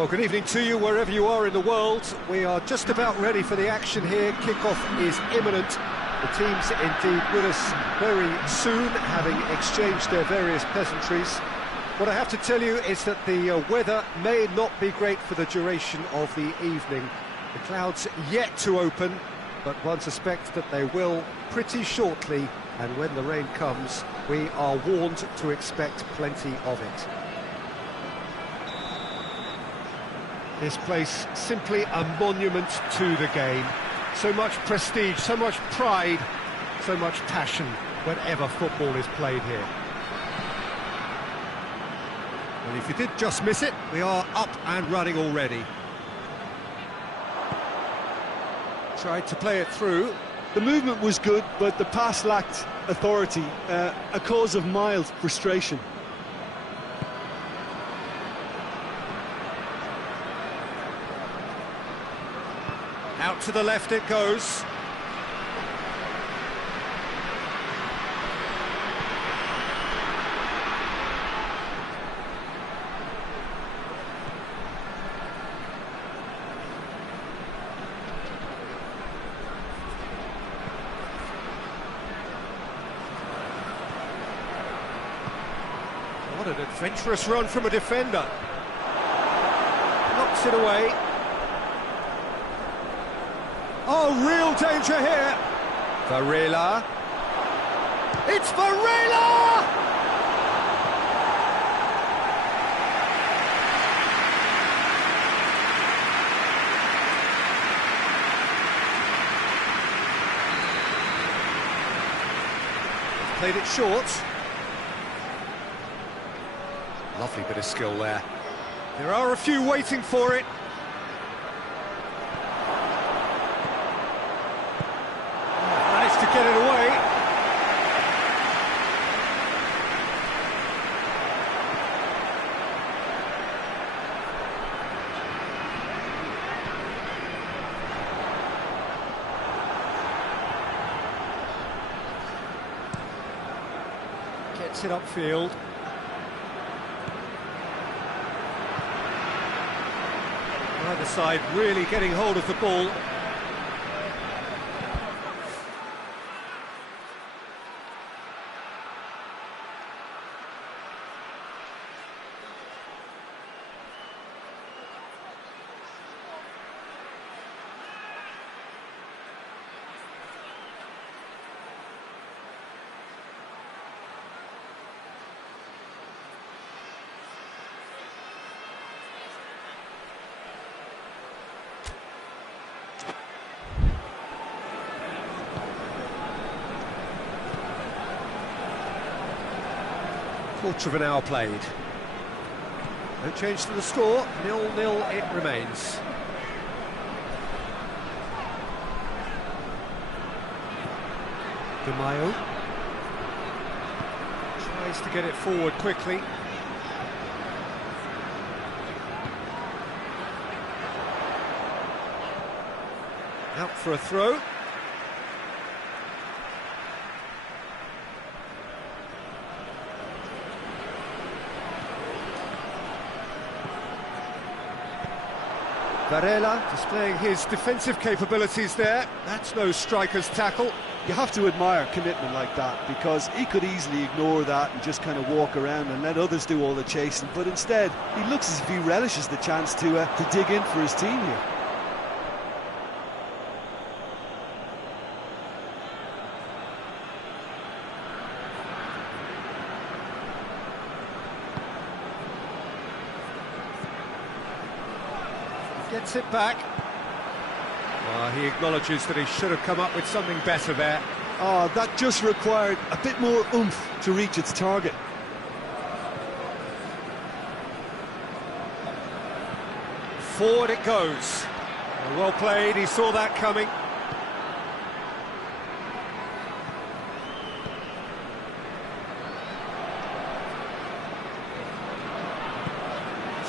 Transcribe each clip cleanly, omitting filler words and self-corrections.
Well, good evening to you wherever you are in the world. We are just about ready for the action here. Kick-off is imminent. The teams indeed with us very soon, having exchanged their various pleasantries. What I have to tell you is that the weather may not be great for the duration of the evening. The clouds yet to open, but one suspects that they will pretty shortly, and when the rain comes, we are warned to expect plenty of it. This place, simply a monument to the game. So much prestige, so much pride, so much passion whenever football is played here. And if you did just miss it, we are up and running already. Tried to play it through. The movement was good, but the pass lacked authority, a cause of mild frustration. Out to the left it goes. What an adventurous run from a defender. Knocks it away. Oh, real danger here. Varela. It's Varela! Played it short. Lovely bit of skill there. There are a few waiting for it. To get it away. Gets it upfield. Either side really getting hold of the ball. Quarter of an hour played. No change to the score, 0-0 it remains. De Mayo tries to get it forward quickly. Out for a throw. Varela displaying his defensive capabilities there. That's no striker's tackle. You have to admire commitment like that, because he could easily ignore that and just kind of walk around and let others do all the chasing, but instead he looks as if he relishes the chance to dig in for his team here. Gets it back. He acknowledges that he should have come up with something better there. Oh, that just required a bit more oomph to reach its target. Forward it goes. Well played, he saw that coming.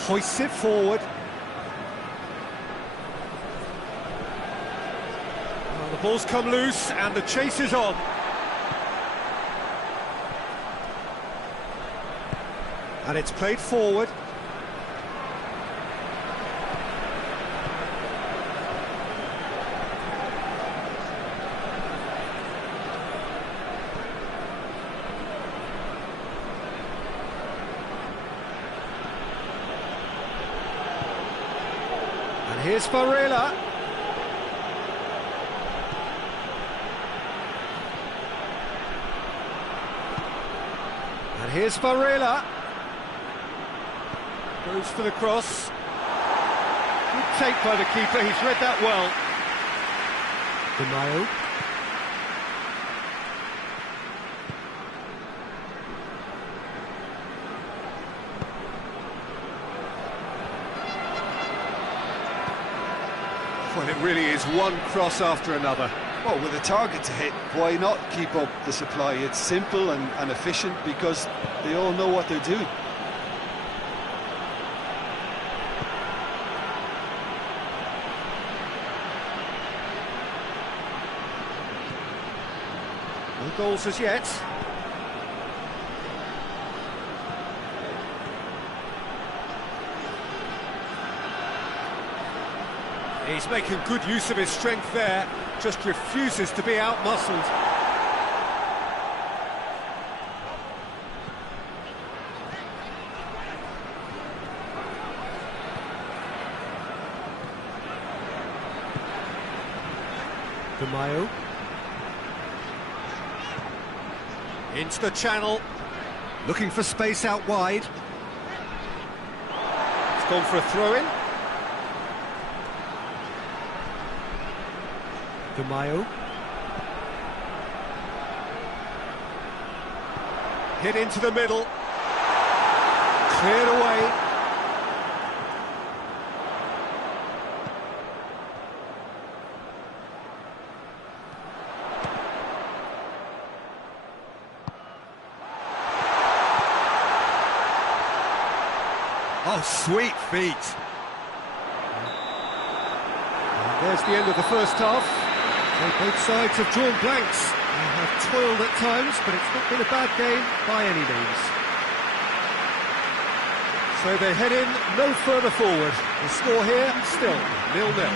Hoists it forward. The ball's come loose and the chase is on. And it's played forward. And here's Varela. And here's Varela. Goes for the cross. Good take by the keeper, he's read that well. Di Maio. Well, it really is one cross after another. Well, with a target to hit, why not keep up the supply? It's simple and efficient because they all know what they're doing. No goals as yet. He's making good use of his strength there, just refuses to be out-muscled. Di Maio. Into the channel, looking for space out wide. It's gone for a throw-in. Di Maio. Hit into the middle. Cleared away. Oh, sweet feet. And there's the end of the first half. Both sides have drawn blanks. They have toiled at times, but it's not been a bad game by any means. So they head in no further forward. The score here still 0-0.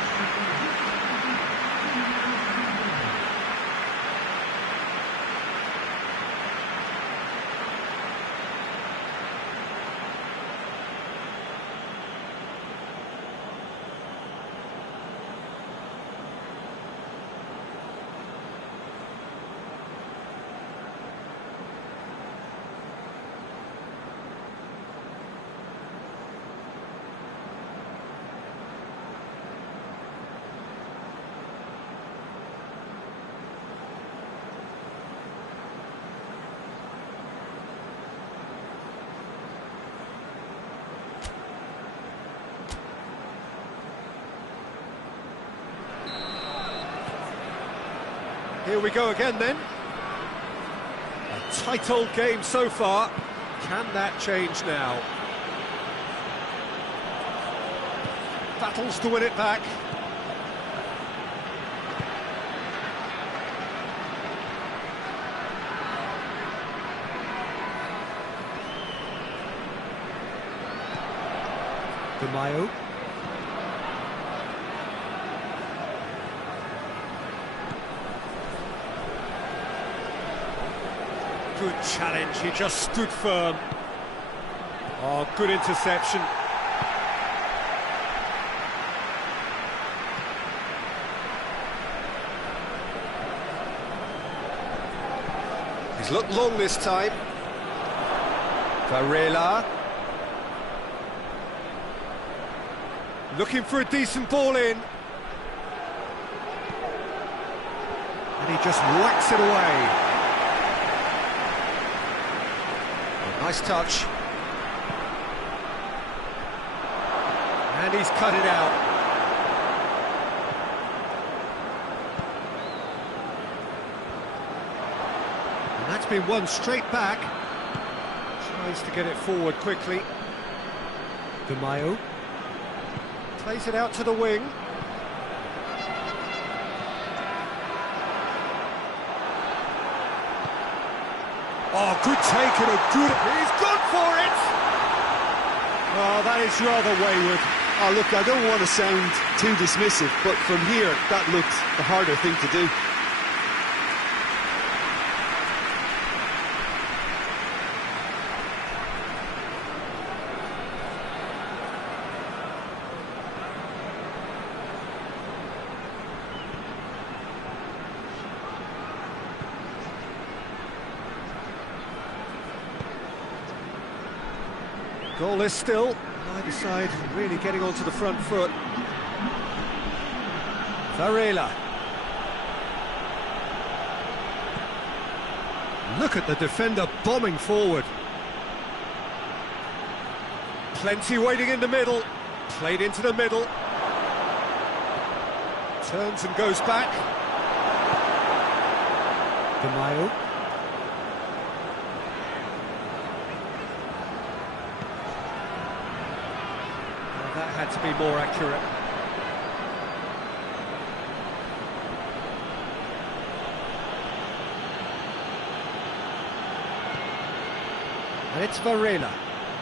Here we go again then. A tight old game so far. Can that change now? Battles to win it back. Di Maio. Good challenge, he just stood firm. Oh, good interception. He's looked long this time. Varela. Looking for a decent ball in. And he just whacks it away. Nice touch. And he's cut it out. And that's been won straight back. Tries to get it forward quickly. Di Maio. Plays it out to the wing. Oh, good take and a good... He's gone for it! Oh, that is rather wayward. Oh, look, I don't want to sound too dismissive, but from here, that looked the harder thing to do. Goalless still, neither side really getting onto the front foot. Varela. Look at the defender bombing forward. Plenty waiting in the middle, played into the middle. Turns and goes back. Gamayo. That had to be more accurate. And it's Varela.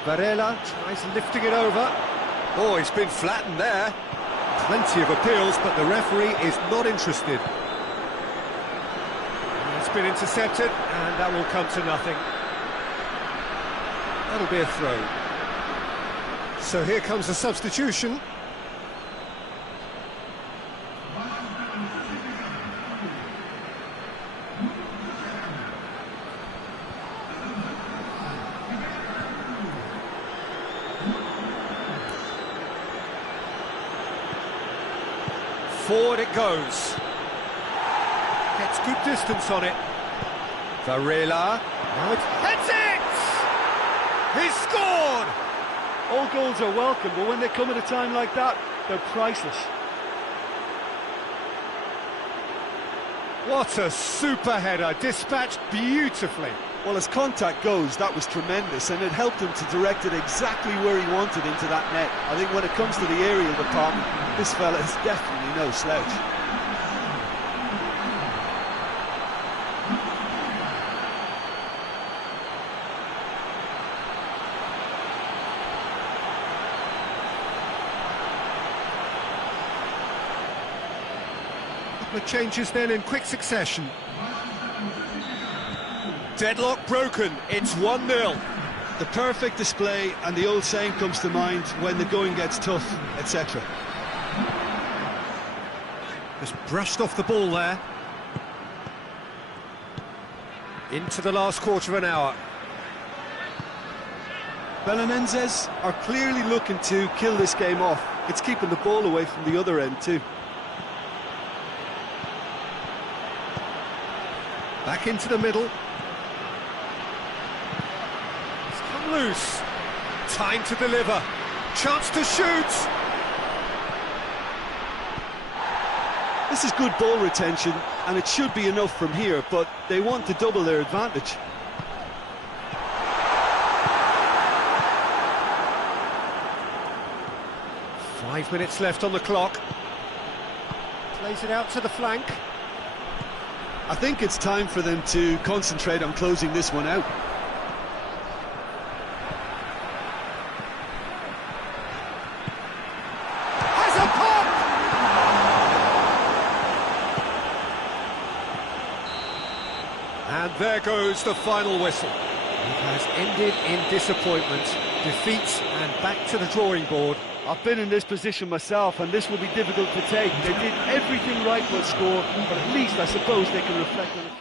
Varela tries lifting it over. Oh, he's been flattened there. Plenty of appeals, but the referee is not interested. It's been intercepted, and that will come to nothing. That'll be a throw. So here comes a substitution. Forward it goes. Gets good distance on it. Varela. Now it's heads it! He's scored! All goals are welcome, but when they come at a time like that, they're priceless. What a super header, dispatched beautifully. Well, as contact goes, that was tremendous, and it helped him to direct it exactly where he wanted into that net. I think when it comes to the aerial department, this fella is definitely no slouch. The changes then in quick succession. Deadlock broken, it's 1-0. The perfect display, and the old saying comes to mind, when the going gets tough, etc. Just brushed off the ball there. Into the last quarter of an hour. Belenenses are clearly looking to kill this game off. It's keeping the ball away from the other end too. Back into the middle. It's come loose. Time to deliver. Chance to shoot. This is good ball retention, and it should be enough from here, but they want to double their advantage. Five minutes left on the clock. Plays it out to the flank. I think it's time for them to concentrate on closing this one out. Has a pop! And there goes the final whistle. It has ended in disappointment, defeat, and back to the drawing board. I've been in this position myself, and this will be difficult to take. They did everything right but score, but at least I suppose they can reflect on it.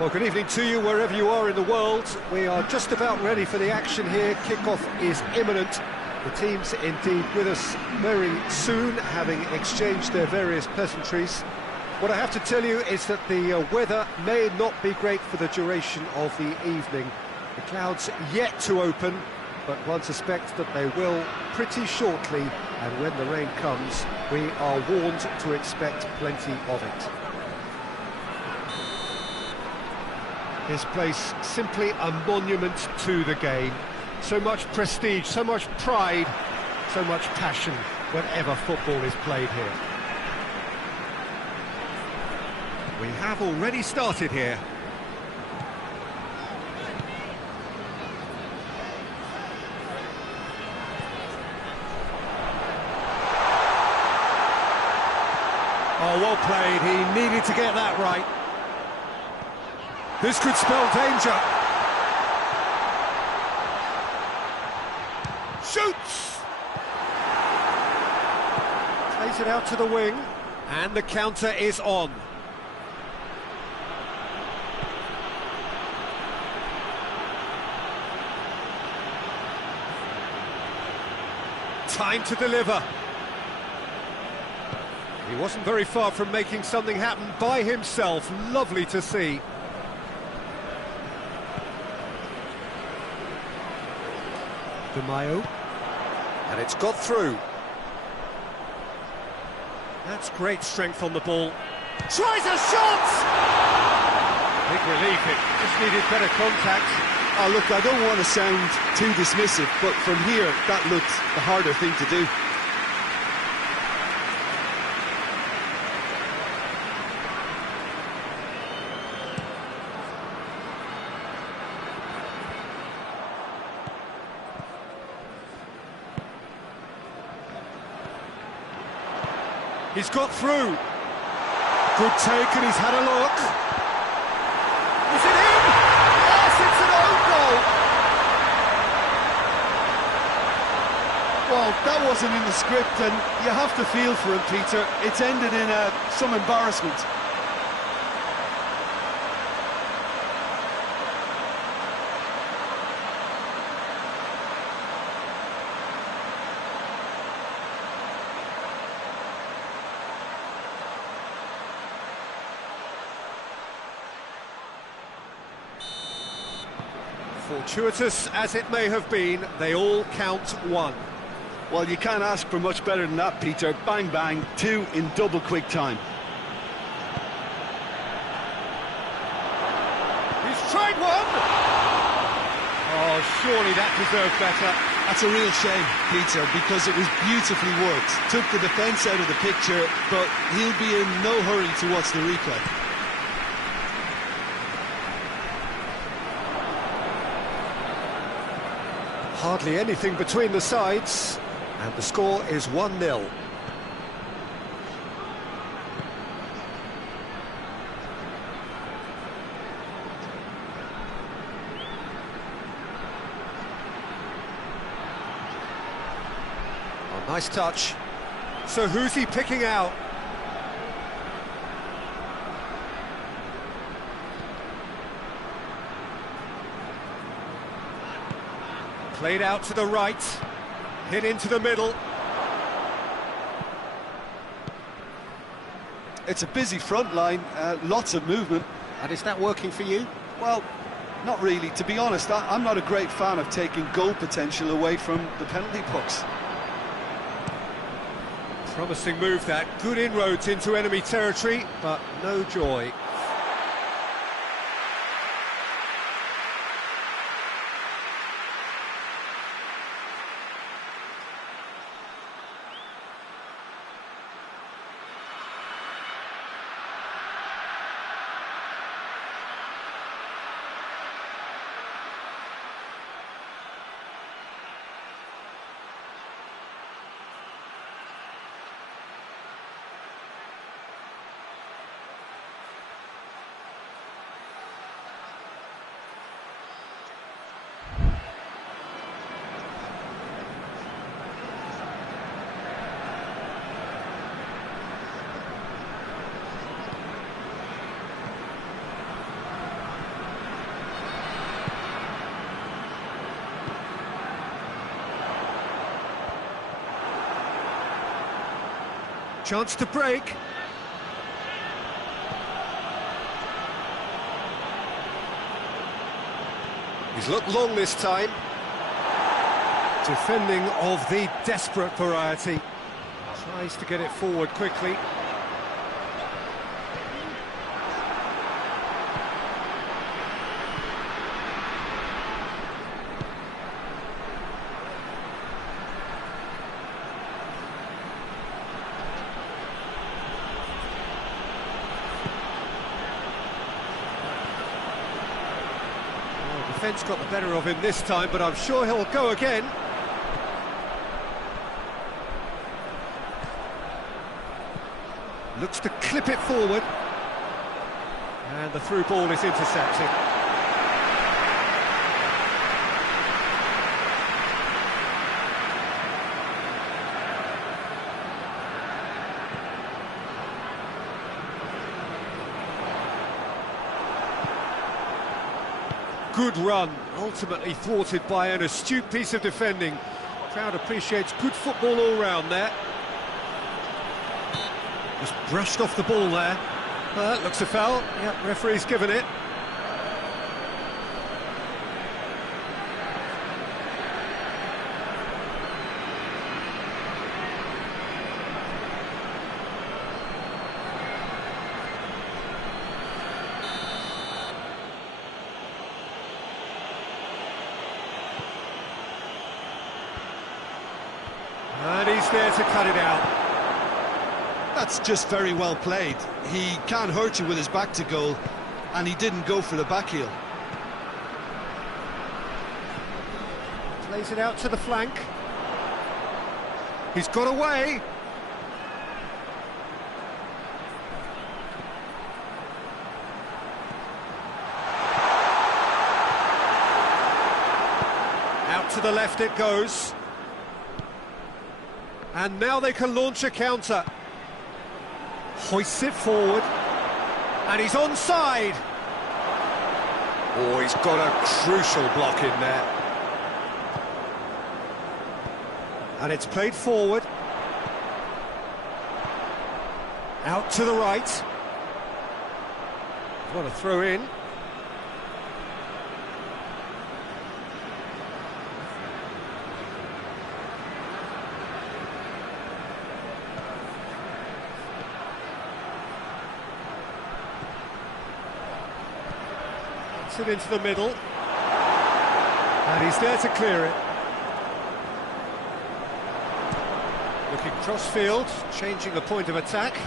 Well, good evening to you wherever you are in the world. We are just about ready for the action here. Kick-off is imminent. The teams indeed with us very soon, having exchanged their various pleasantries. What I have to tell you is that the weather may not be great for the duration of the evening. The clouds yet to open, but one suspects that they will pretty shortly, and when the rain comes, we are warned to expect plenty of it. This place simply a monument to the game. So much prestige, so much pride, so much passion whenever football is played here. We have already started here. Oh, well played. He needed to get that right. This could spell danger. Shoots! Plays it out to the wing, and the counter is on. Time to deliver. He wasn't very far from making something happen by himself. Lovely to see. De Mayo, and it's got through. That's great strength on the ball. Tries a shot! Big relief, it just needed better contact. Oh, look, I don't want to sound too dismissive, but from here, that looked the harder thing to do. He's got through. Good take, and he's had a look. Is it in? Yes, it's an own goal. Well, that wasn't in the script, and you have to feel for him, Peter. It's ended in some embarrassment. Fortuitous as it may have been, they all count one. Well, you can't ask for much better than that, Peter. Bang, bang, two in double quick time. He's tried one! Oh, surely that deserved better. That's a real shame, Peter, because it was beautifully worked. Took the defence out of the picture, but he'll be in no hurry to watch the replay. Hardly anything between the sides, and the score is 1-0. Oh, nice touch. So who's he picking out? Played out to the right, hit into the middle. It's a busy front line, lots of movement. And is that working for you? Well, not really. To be honest, I'm not a great fan of taking goal potential away from the penalty box. Promising move that, good inroads into enemy territory, but no joy. Chance to break. He's looked long this time. Defending of the desperate variety. Tries to get it forward quickly. Defence got the better of him this time, but I'm sure he'll go again. Looks to clip it forward. And the through ball is intercepted. Good run, ultimately thwarted by an astute piece of defending. Crowd appreciates good football all round there. Just brushed off the ball there. Looks a foul. Yep, referee's given it. And he's there to cut it out. That's just very well played. He can't hurt you with his back to goal, and he didn't go for the back heel. Plays it out to the flank. He's got away. Out to the left it goes. And now they can launch a counter. Hoists it forward. And he's onside. Oh, he's got a crucial block in there. And it's played forward. Out to the right. What a throw in. It into the middle, and he's there to clear it. Looking cross-field, changing the point of attack.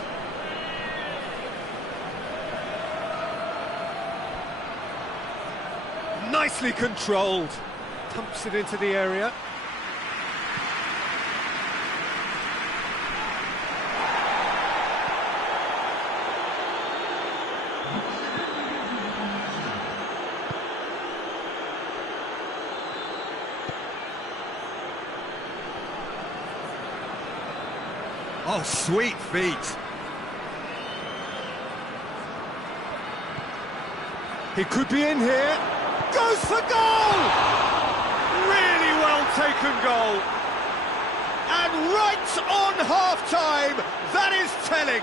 Nicely controlled. Pumps it into the area. Oh, sweet feet. He could be in here. Goes for goal! Really well taken goal. And right on half-time, that is telling.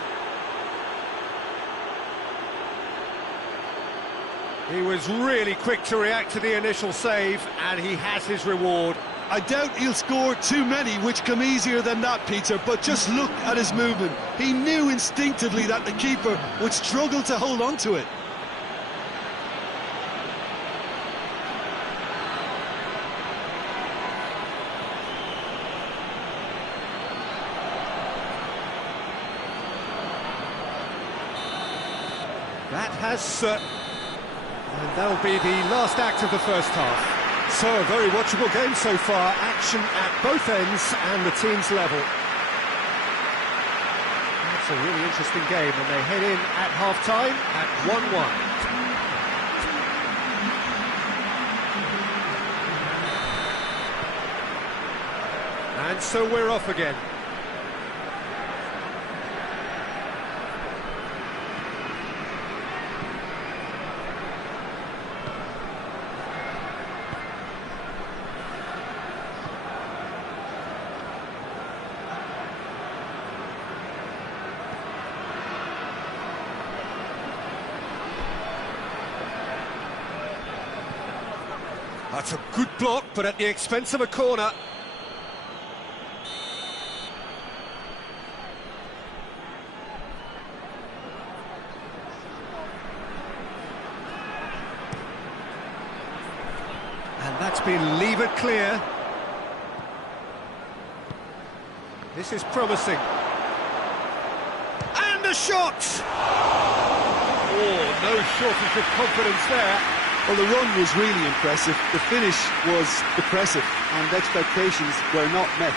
He was really quick to react to the initial save, and he has his reward. I doubt he'll score too many which come easier than that, Peter, but just look at his movement. He knew instinctively that the keeper would struggle to hold on to it. That has... and that'll be the last act of the first half. So, a very watchable game so far, action at both ends and the teams level. That's a really interesting game, and they head in at half-time at 1-1. And so we're off again. it's a good block, but at the expense of a corner. And that's been levered clear. This is promising. And a shot! Oh, no shortage of confidence there. Well, the run was really impressive. The finish was depressive, and expectations were not met.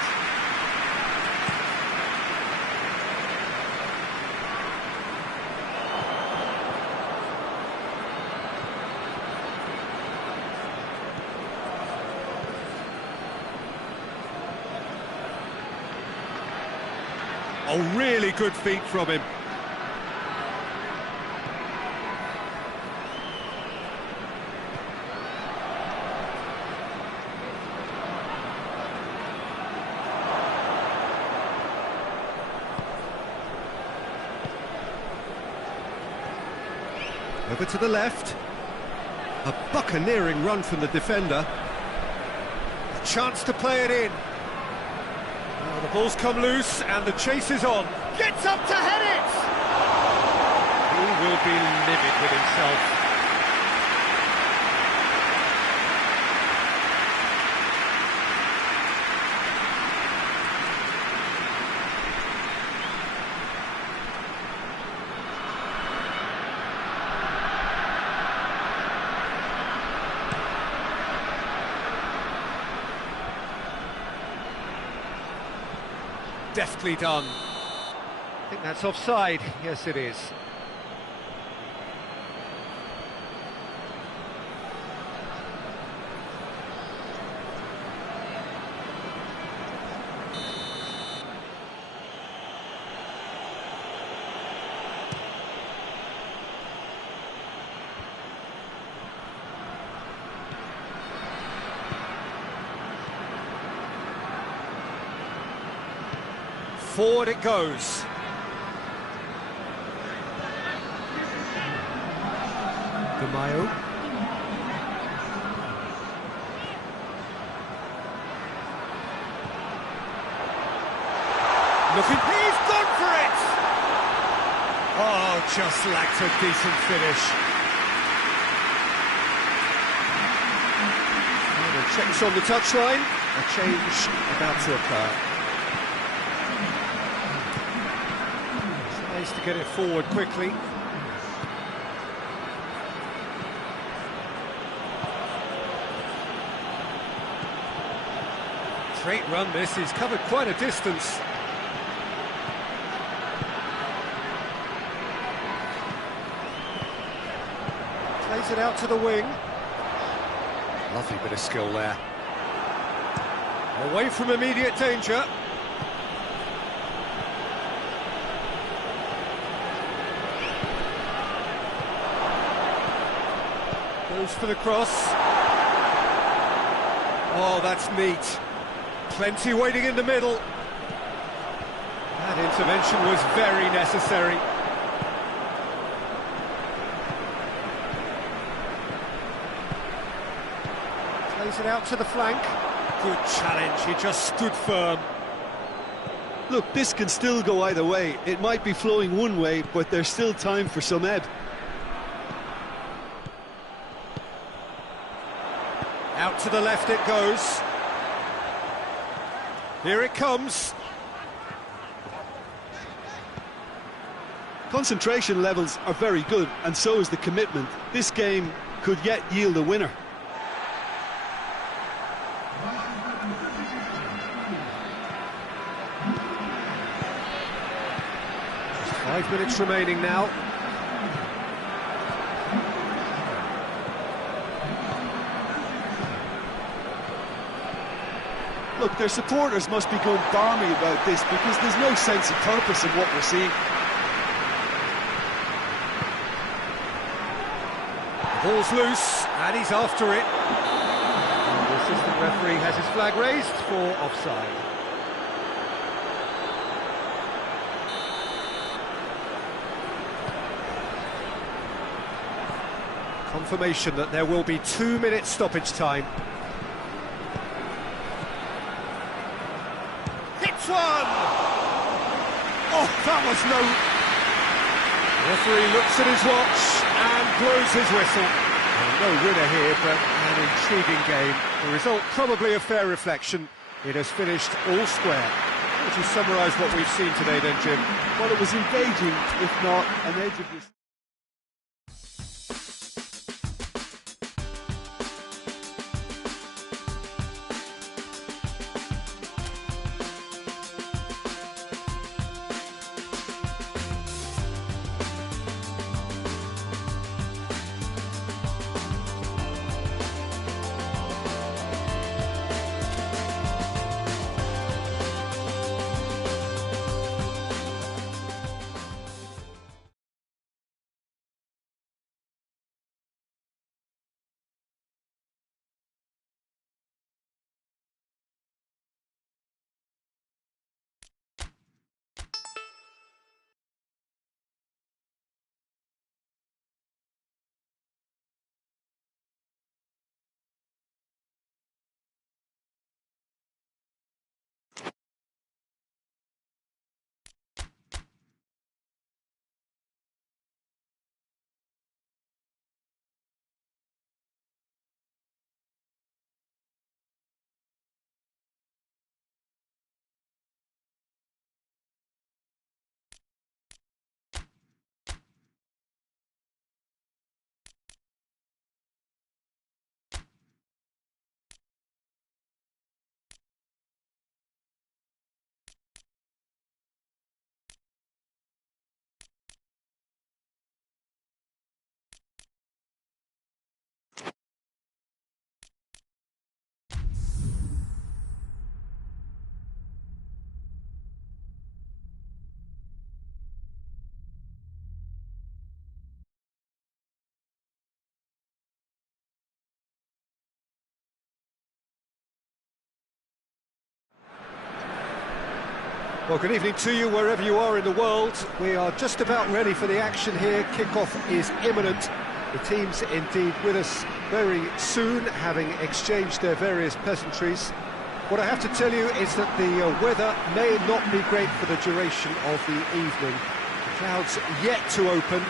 Oh, really good feet from him. Over to the left. A buccaneering run from the defender. A chance to play it in. Oh, the ball's come loose and the chase is on. Gets up to head it! He will be livid with himself. Deftly done. I think that's offside. Yes, it is. Forward it goes. De Mayo. Looking, he's gone for it! Oh, just lacked a decent finish. And a checks on the touchline. A change about to occur. To get it forward quickly. Straight run this, he's covered quite a distance. Plays it out to the wing. Lovely bit of skill there. Away from immediate danger. Goes for the cross. Oh, that's neat. Plenty waiting in the middle. That intervention was very necessary. Plays it out to the flank. Good challenge, he just stood firm. Look, this can still go either way. It might be flowing one way, but there's still time for some ebb. Out to the left it goes. Here it comes. Concentration levels are very good, and so is the commitment. This game could yet yield a winner. Just 5 minutes remaining now. Look, their supporters must be going balmy about this because there's no sense of purpose in what we're seeing. The ball's loose, and he's after it. And the assistant referee has his flag raised for offside. Confirmation that there will be 2 minutes stoppage time. That's one! Oh, that was no... The referee looks at his watch and blows his whistle. Well, no winner here, but an intriguing game. The result probably a fair reflection. It has finished all square. How would you summarise what we've seen today then, Jim? Well, it was engaging, if not an edge of this. Well, good evening to you wherever you are in the world. We are just about ready for the action here. Kick-off is imminent. The teams indeed with us very soon, having exchanged their various pleasantries. What I have to tell you is that the weather may not be great for the duration of the evening. The clouds yet to open,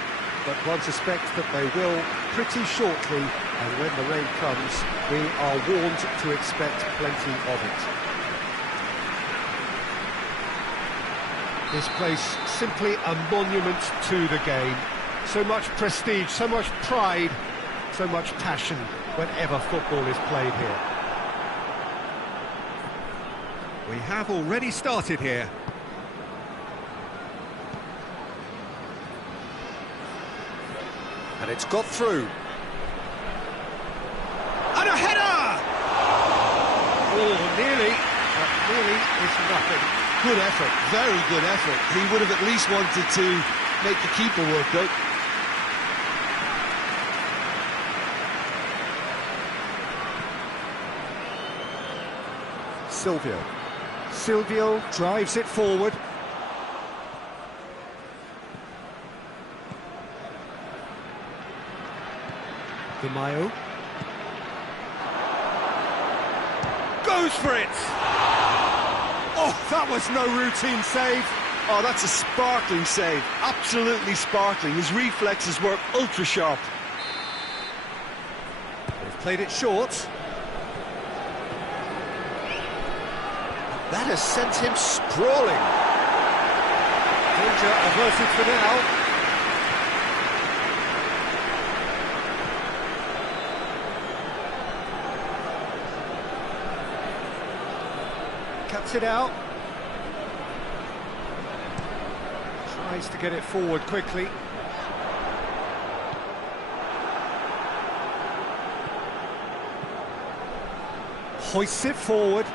but one suspects that they will pretty shortly, and when the rain comes, we are warned to expect plenty of it. This place simply a monument to the game. So much prestige, so much pride, so much passion whenever football is played here. We have already started here. And it's got through. And a header! Oh, nearly, but nearly is nothing. Good effort, very good effort. He would have at least wanted to make the keeper work out. Silvio drives it forward. Di Maio goes for it. Oh, that was no routine save. Oh, that's a sparkling save. Absolutely sparkling. His reflexes were ultra sharp. They've played it short. That has sent him sprawling. Danger averted for now. Cuts it out. Tries to get it forward quickly. Hoists it forward.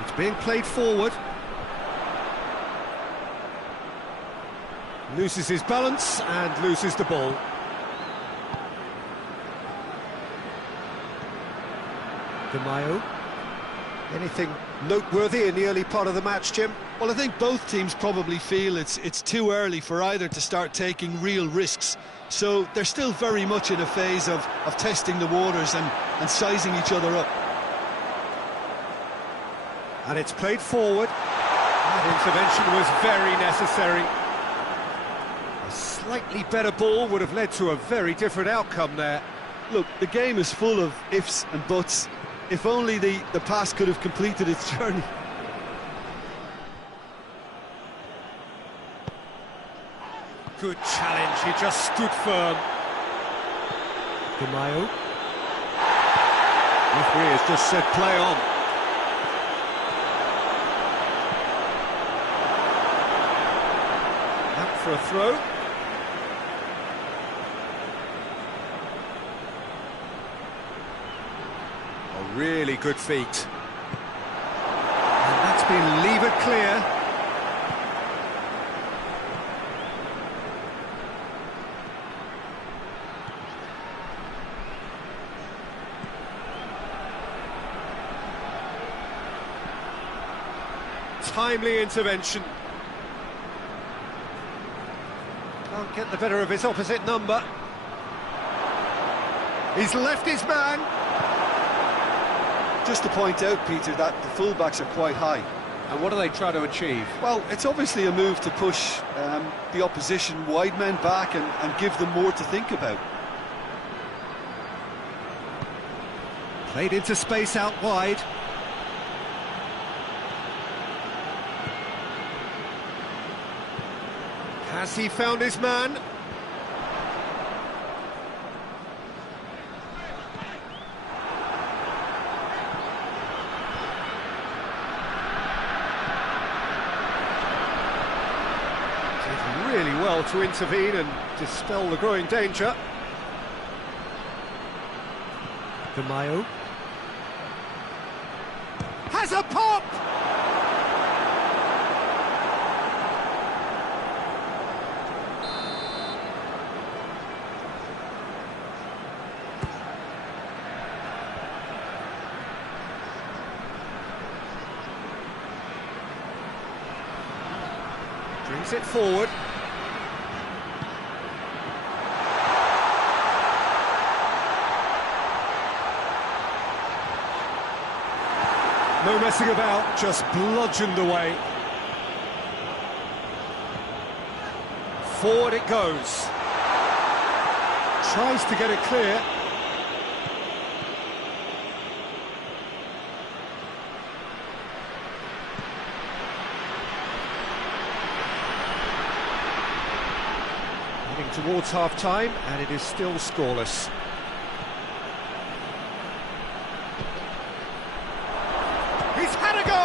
It's being played forward. Loses his balance and loses the ball. Di Maio. Anything noteworthy in the early part of the match, Jim? Well, I think both teams probably feel it's too early for either to start taking real risks. So they're still very much in a phase of testing the waters and sizing each other up. And it's played forward. That intervention was very necessary. A slightly better ball would have led to a very different outcome there. Look, the game is full of ifs and buts. If only the pass could have completed its journey. Good challenge, he just stood firm. Mayo. Referee has just said play on. Out for a throw. A really good feat. And that's been levered clear. Timely intervention. Can't get the better of his opposite number. He's left his man. Just to point out, Peter, that the fullbacks are quite high. And what do they try to achieve? Well, it's obviously a move to push the opposition wide men back and give them more to think about. Played into space out wide. Has he found his man? Did really well to intervene and dispel the growing danger. Mayo has a pop! Brings it forward. No messing about, just bludgeoned away. Forward it goes. Tries to get it clear. Heading towards half-time, and it is still scoreless. He's had a go!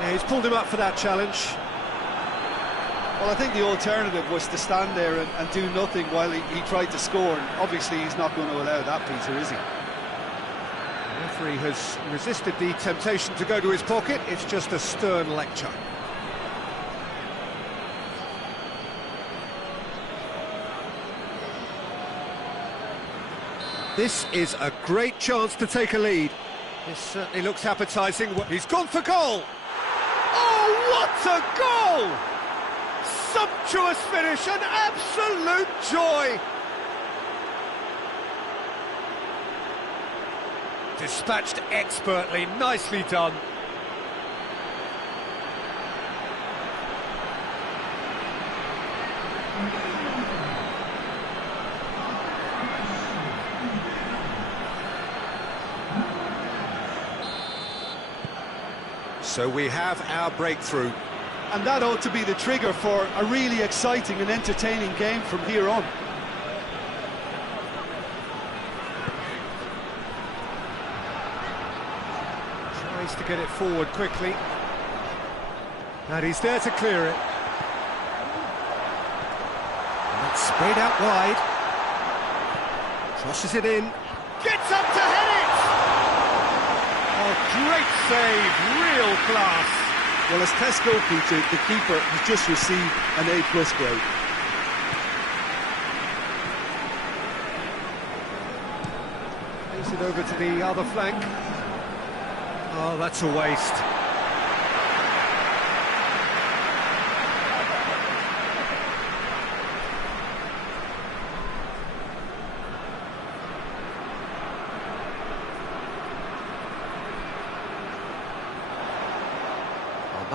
Yeah, he's pulled him up for that challenge. Well, I think the alternative was to stand there and do nothing while he tried to score. And obviously, he's not going to allow that, Peter, is he? The referee has resisted the temptation to go to his pocket. It's just a stern lecture. This is a great chance to take a lead. This certainly looks appetising. He's gone for goal! Oh, what a goal! Sumptuous finish, an absolute joy! Dispatched expertly, nicely done. So we have our breakthrough. And that ought to be the trigger for a really exciting and entertaining game from here on. Tries to get it forward quickly. And he's there to clear it. And it's sprayed out wide. Crosses it in. Gets up to head it! Oh, great save, real class. Well, as tests go, Peter, the keeper has just received an A+ grade. Plays it over to the other flank. Oh, that's a waste.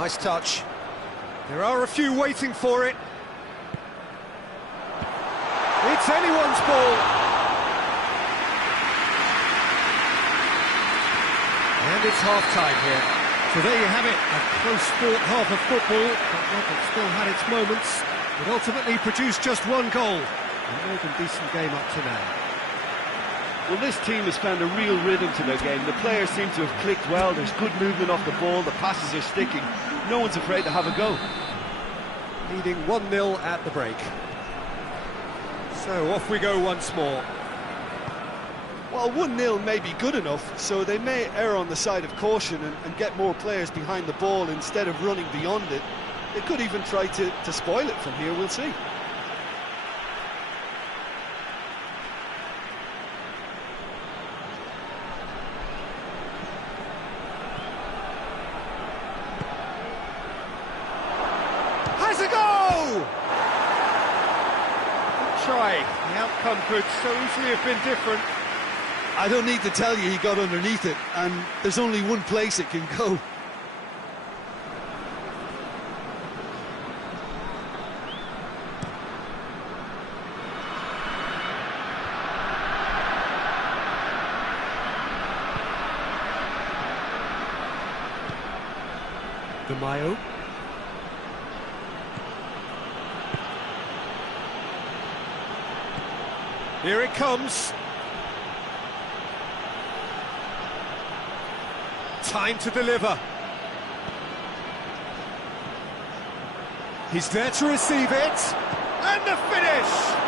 Nice touch. There are a few waiting for it. It's anyone's ball. And it's half-time here. So there you have it, a close-fought half of football, but one that still had its moments. It ultimately produced just one goal. A more than decent game up to now. Well, this team has found a real rhythm to their game. The players seem to have clicked well. There's good movement off the ball. The passes are sticking. No one's afraid to have a go. Leading 1-0 at the break. So off we go once more. Well, 1-0 may be good enough, so they may err on the side of caution and get more players behind the ball instead of running beyond it. They could even try to spoil it from here, we'll see. Has a go! Good try. The outcome could so easily have been different. I don't need to tell you he got underneath it, and there's only one place it can go. The Mayo. Here it comes. Time to deliver. He's there to receive it. And the finish!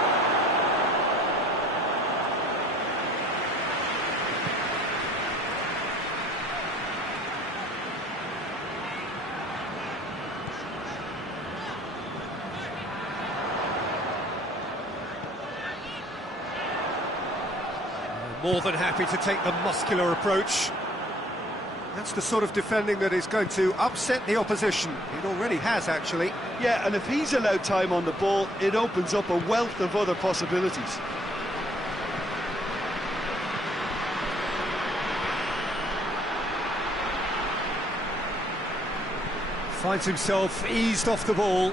More than happy to take the muscular approach. That's the sort of defending that is going to upset the opposition. It already has, actually. Yeah, and if he's allowed time on the ball, it opens up a wealth of other possibilities. Finds himself eased off the ball.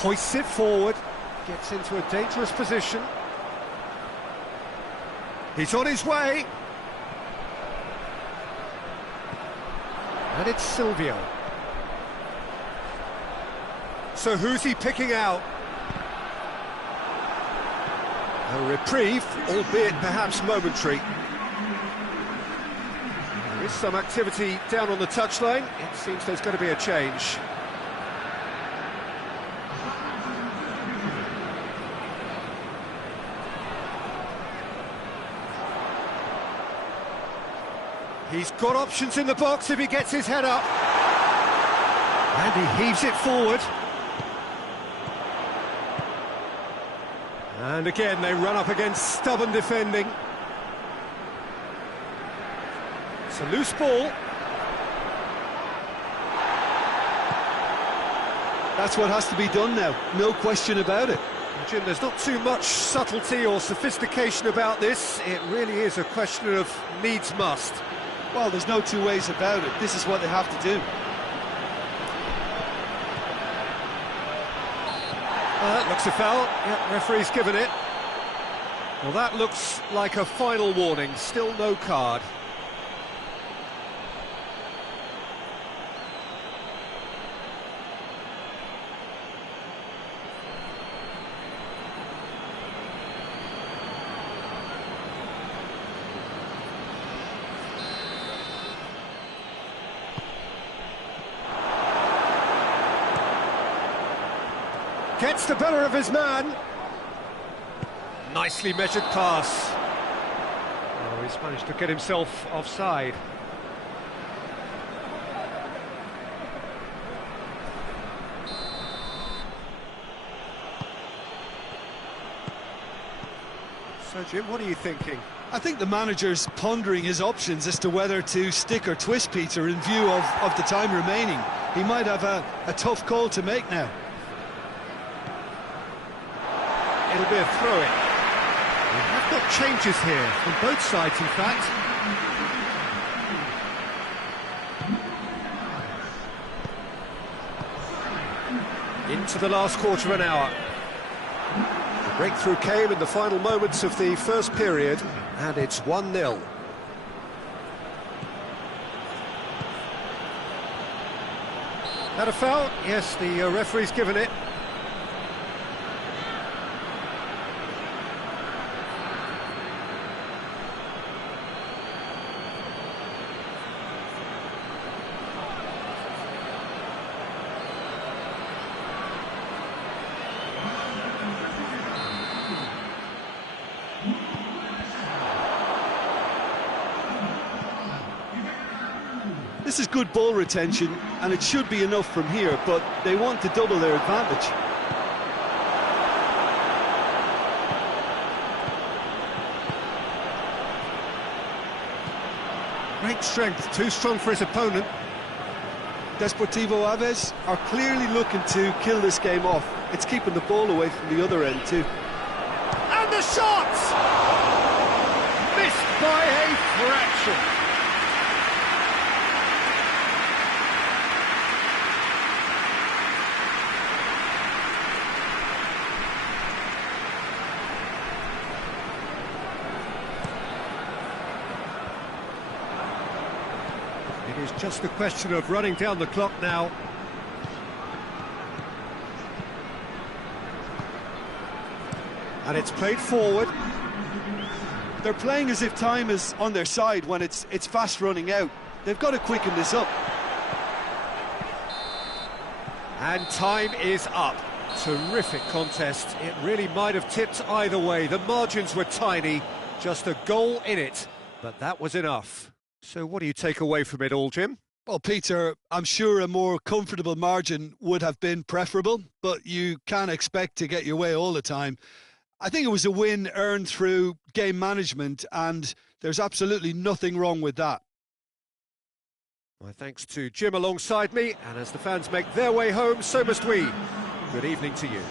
Hoists it forward. Gets into a dangerous position. He's on his way. And it's Silvio. So who's he picking out? A reprieve, albeit perhaps momentary. There is some activity down on the touchline. It seems there's going to be a change. He's got options in the box if he gets his head up. And he heaves it forward. And again, they run up against stubborn defending. It's a loose ball. That's what has to be done now, no question about it. Jim, there's not too much subtlety or sophistication about this. It really is a question of needs must. Well, there's no two ways about it. This is what they have to do. That looks a foul. Yeah, referee's given it. Well, that looks like a final warning. Still no card. Gets the better of his man. Nicely measured pass. Oh, he's managed to get himself offside. So, Jim, what are you thinking? I think the manager's pondering his options as to whether to stick or twist Peter in view of the time remaining. He might have a tough call to make now. It'll be a throw-in. We have got changes here from both sides, in fact. Into the last quarter of an hour. The breakthrough came in the final moments of the first period, and it's 1-0. Had a foul? Yes, the referee's given it. This is good ball retention, and it should be enough from here, but they want to double their advantage. Great strength, too strong for his opponent. Desportivo Aves are clearly looking to kill this game off. It's keeping the ball away from the other end too. And the shot! Missed by a fraction. It is just a question of running down the clock now. And it's played forward. They're playing as if time is on their side when it's fast running out. They've got to quicken this up. And time is up. Terrific contest. It really might have tipped either way. The margins were tiny, just a goal in it, but that was enough. So what do you take away from it all, Jim? Well, Peter, I'm sure a more comfortable margin would have been preferable, but you can't expect to get your way all the time. I think it was a win earned through game management, and there's absolutely nothing wrong with that. My thanks to Jim alongside me, and as the fans make their way home, so must we. Good evening to you.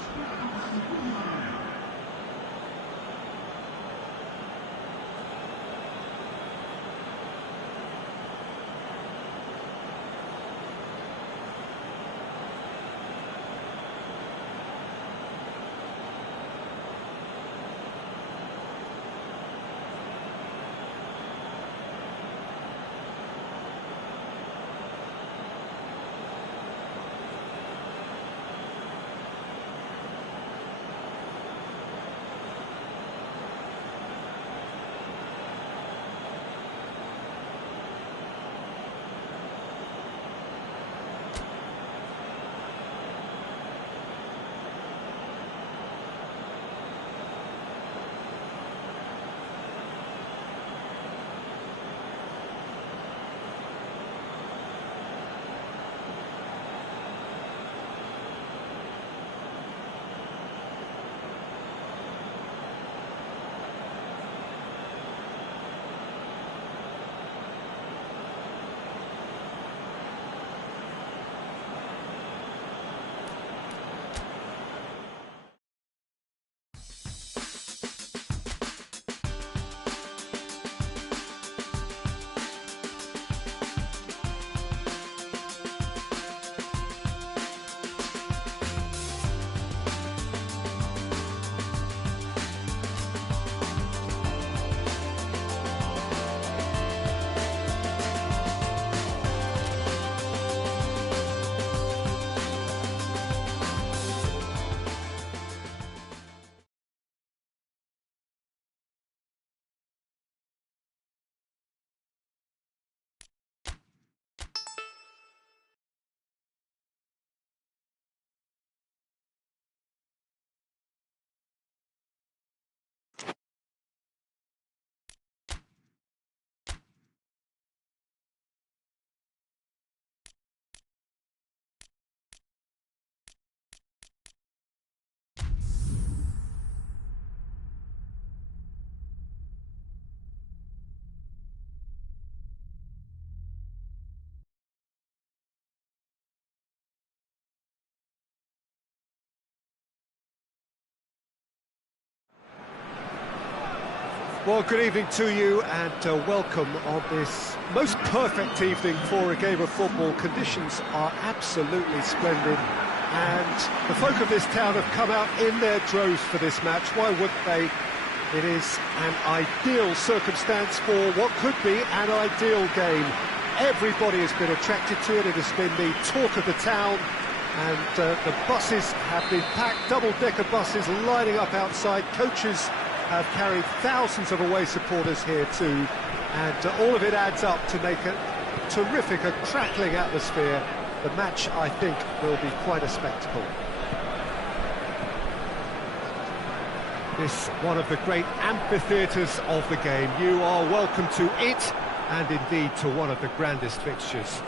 Well, good evening to you, and welcome on this most perfect evening for a game of football. Conditions are absolutely splendid. and the folk of this town have come out in their droves for this match. Why wouldn't they? It is an ideal circumstance for what could be an ideal game. Everybody has been attracted to it. It has been the talk of the town, and the buses have been packed, double-decker buses lining up outside. Coaches have carried thousands of away supporters here too, and all of it adds up to make a terrific, a crackling atmosphere. The match, I think, will be quite a spectacle. This one of the great amphitheatres of the game. You are welcome to it, and indeed to one of the grandest fixtures.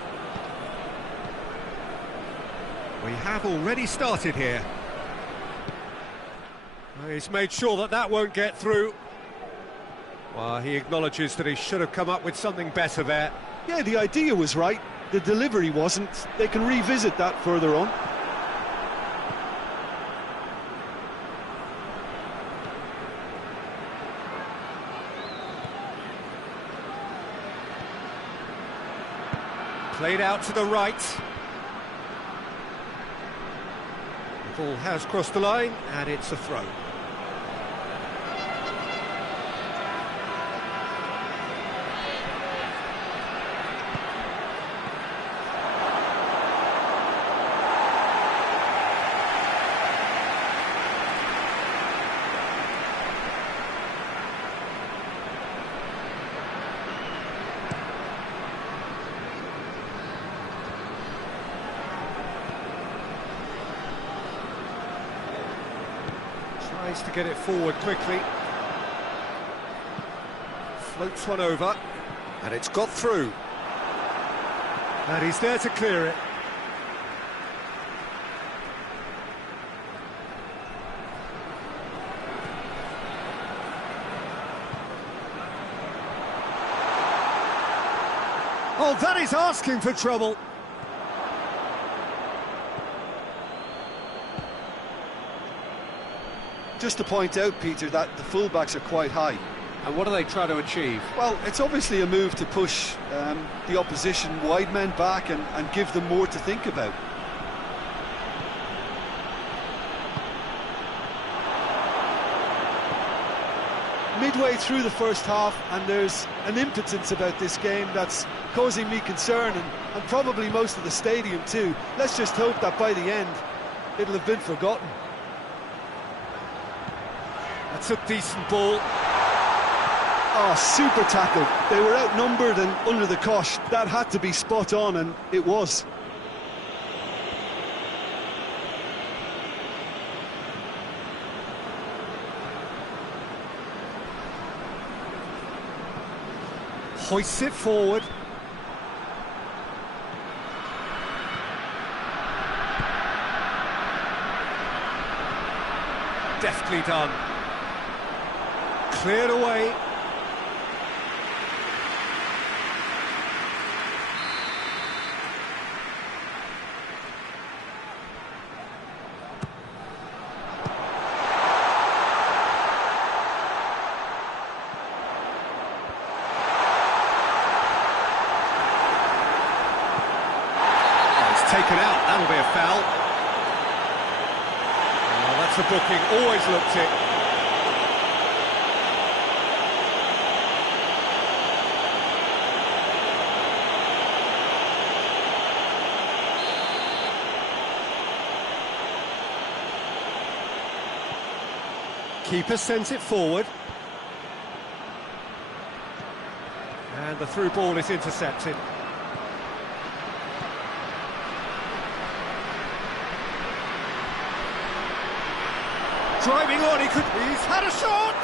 We have already started here. He's made sure that that won't get through. Well, he acknowledges that he should have come up with something better there. Yeah, the idea was right, the delivery wasn't. They can revisit that further on. Played out to the right. The ball has crossed the line, and it's a throw. Tries to get it forward quickly. Floats one over, and it's got through. And he's there to clear it. Oh, that is asking for trouble. Just to point out, Peter, that the fullbacks are quite high. And what are they trying to achieve? Well, it's obviously a move to push the opposition wide men back and give them more to think about. Midway through the first half, and there's an impotence about this game that's causing me concern, and probably most of the stadium too. Let's just hope that by the end, it'll have been forgotten. That's a decent ball. Oh, super tackle. They were outnumbered and under the cosh. That had to be spot on, and it was. Hoists it forward. Deftly done. Cleared away. Taken out, that'll be a foul. Oh, that's a booking, always looked it. Keeper sends it forward. And the through ball is intercepted. Driving on, he's had a shot!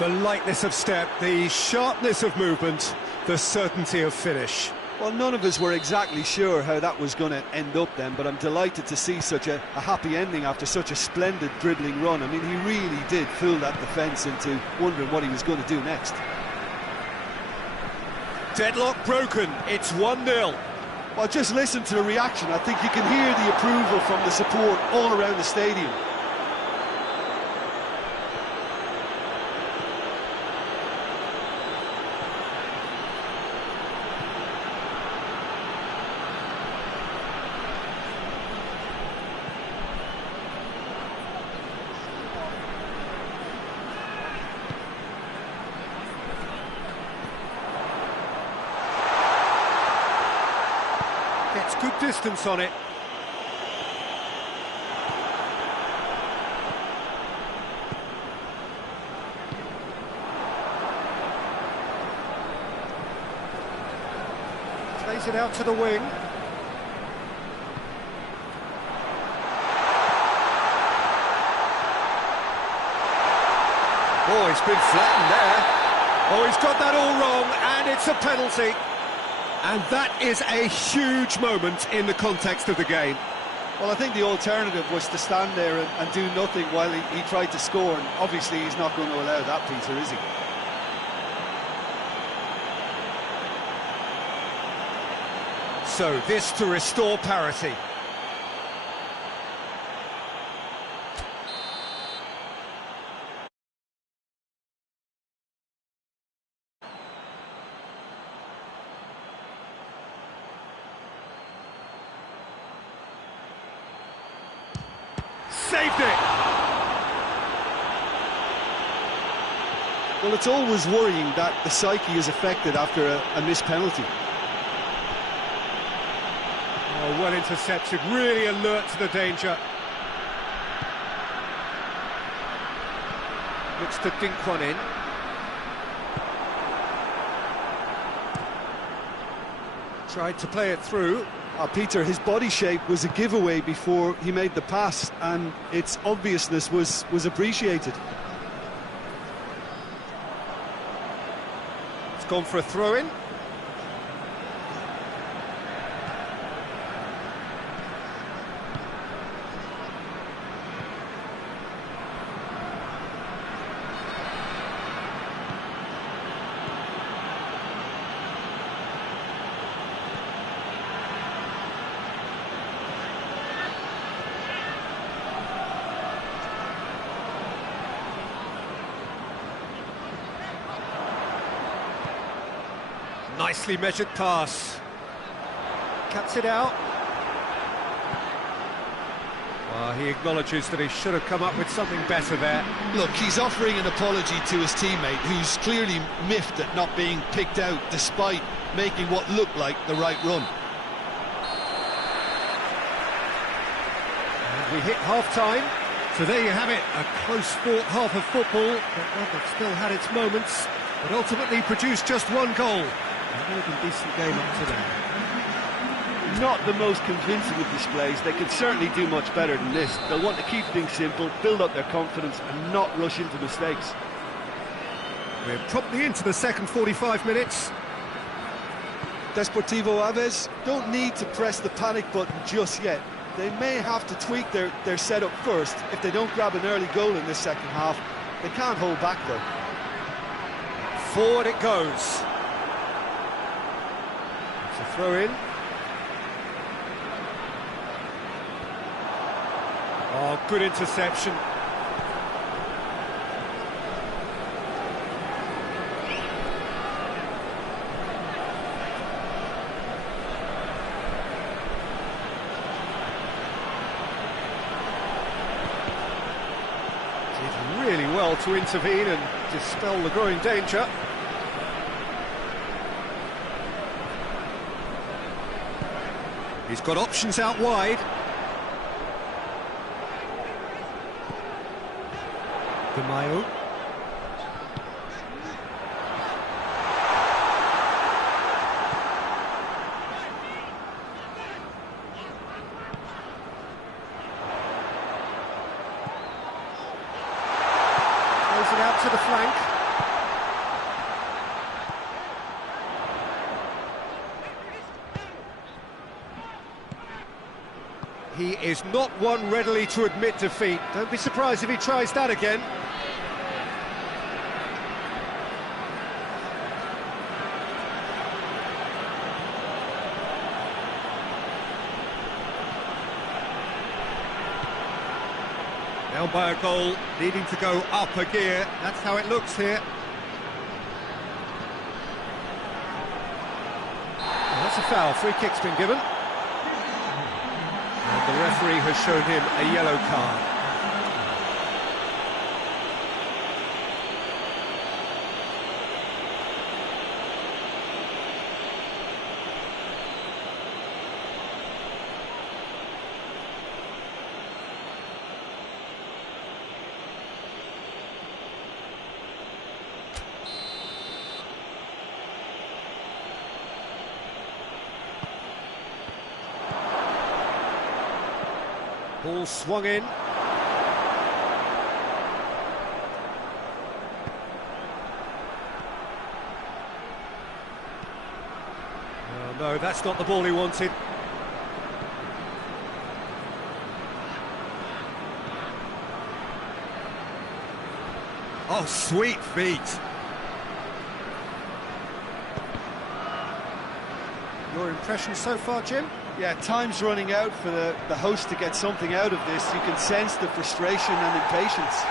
Goal! The lightness of step, the sharpness of movement, the certainty of finish. Well, none of us were exactly sure how that was going to end up then, but I'm delighted to see such a happy ending after such a splendid dribbling run. I mean, he really did fool that defence into wondering what he was going to do next. Deadlock broken, it's 1-0. Well, just listen to the reaction. I think you can hear the approval from the support all around the stadium. good distance on it. Plays it out to the wing. Oh, he's been flattened there. Oh, he's got that all wrong, and it's a penalty. And that is a huge moment in the context of the game. Well, I think the alternative was to stand there and do nothing while he tried to score, and obviously he's not going to allow that, Peter, is he? So, this to restore parity. Saved it! Well, it's always worrying that the psyche is affected after a missed penalty. Oh, well intercepted, really alert to the danger. Looks to dink one in. Tried to play it through. Peter, his body shape was a giveaway before he made the pass, and its obviousness was appreciated. It's gone for a throw-in. Nicely measured pass. Cuts it out. Well, he acknowledges that he should have come up with something better there. Look, he's offering an apology to his teammate, who's clearly miffed at not being picked out despite making what looked like the right run. And we hit half-time. So there you have it, a close-fought half of football, but one that still had its moments, but ultimately produced just one goal. A more than decent game up to now. Not the most convincing of displays. They could certainly do much better than this. They'll want to keep things simple, build up their confidence and not rush into mistakes. We're promptly into the second 45 minutes. Desportivo Aves don't need to press the panic button just yet. They may have to tweak their setup first. If they don't grab an early goal in this second half, they can't hold back though. Forward it goes. It's a throw-in. Oh, good interception. Did really well to intervene and dispel the growing danger. He's got options out wide. De Mayo. Throws it out to the flank. He is not one readily to admit defeat. Don't be surprised if he tries that again. Down by a goal, needing to go up a gear. That's how it looks here. Well, that's a foul. Free kick's been given. And the referee has shown him a yellow card. Ball swung in. Oh, no, that's not the ball he wanted. Oh, sweet feet. Your impression so far, Jim? Yeah, time's running out for the host to get something out of this. You can sense the frustration and impatience.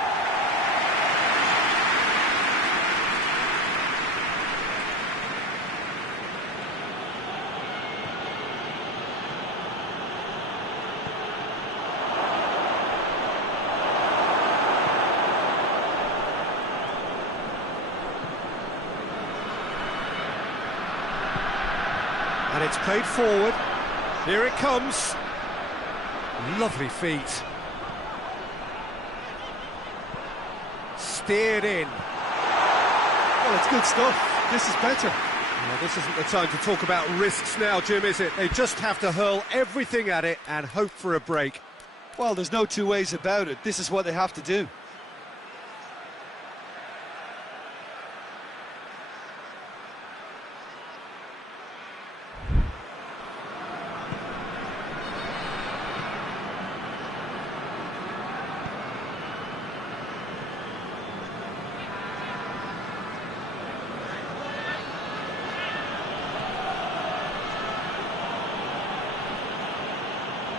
And it's played forward. Here it comes. Lovely feet. Steered in. Well, it's good stuff. This is better. Well, this isn't the time to talk about risks now, Jim, is it? They just have to hurl everything at it and hope for a break. Well, there's no two ways about it. This is what they have to do.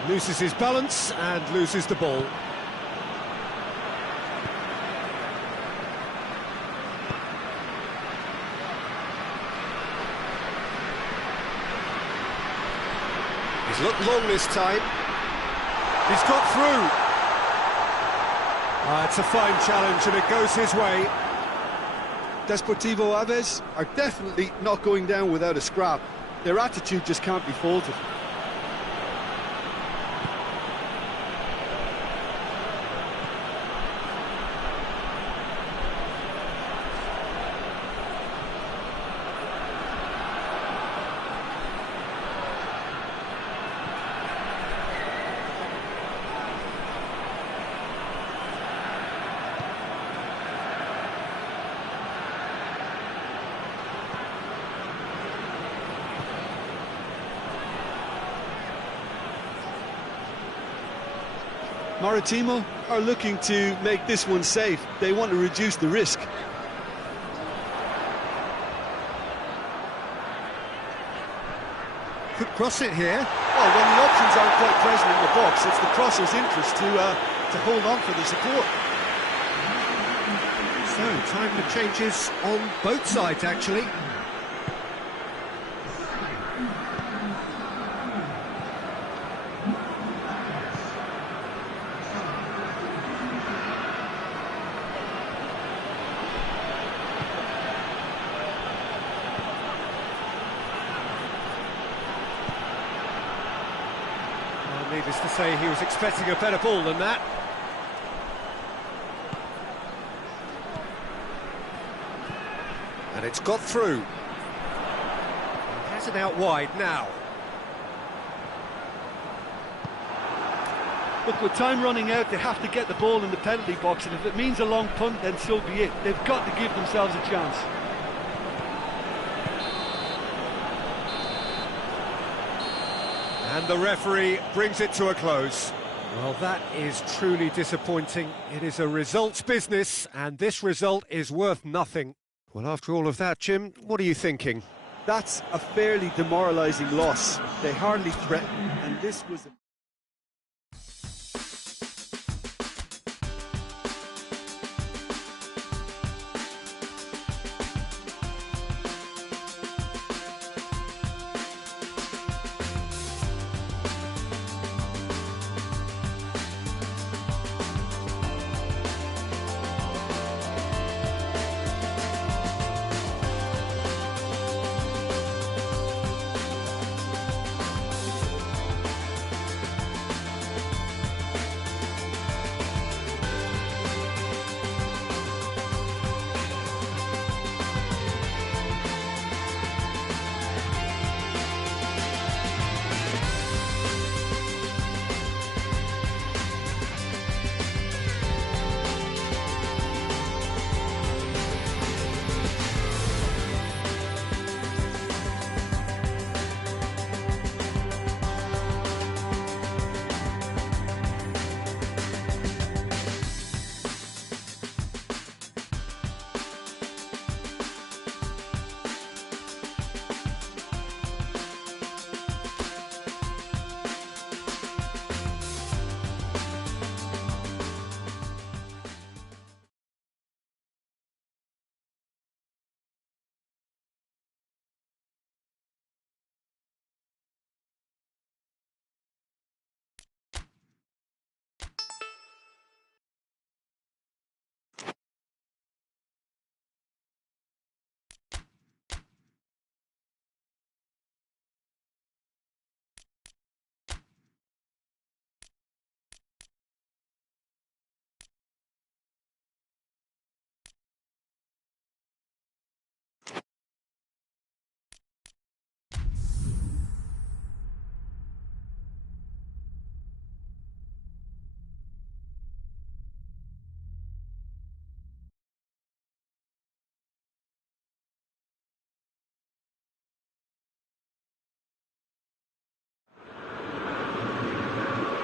Loses his balance and loses the ball. He's looked long this time. He's got through. It's a fine challenge and it goes his way. Desportivo Aves are definitely not going down without a scrap. Their attitude just can't be faulted. Maritimo are looking to make this one safe. They want to reduce the risk. Could cross it here. Well, when the options aren't quite present in the box, it's the crosser's interest to hold on for the support. So, time for changes on both sides, actually. Needless to say, he was expecting a better ball than that. And it's got through. He has it out wide now. Look, with time running out, they have to get the ball in the penalty box, and if it means a long punt, then so be it. They've got to give themselves a chance. And the referee brings it to a close. Well, that is truly disappointing. It is a results business, and this result is worth nothing. Well, after all of that, Jim, what are you thinking? That's a fairly demoralising loss. They hardly threatened, and this was...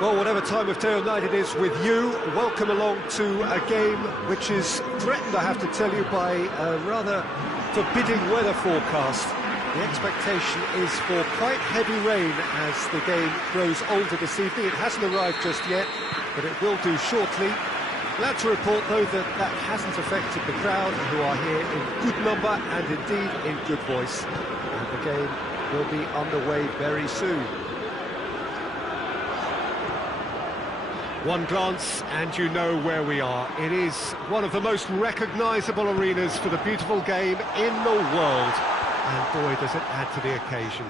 Well, whatever time of day or night it is with you, welcome along to a game which is threatened, I have to tell you, by a rather forbidding weather forecast. The expectation is for quite heavy rain as the game grows older this evening. It hasn't arrived just yet, but it will do shortly. Glad to report, though, that that hasn't affected the crowd, who are here in good number and indeed in good voice. And the game will be underway very soon. One glance and you know where we are. It is one of the most recognisable arenas for the beautiful game in the world. And boy, does it add to the occasion.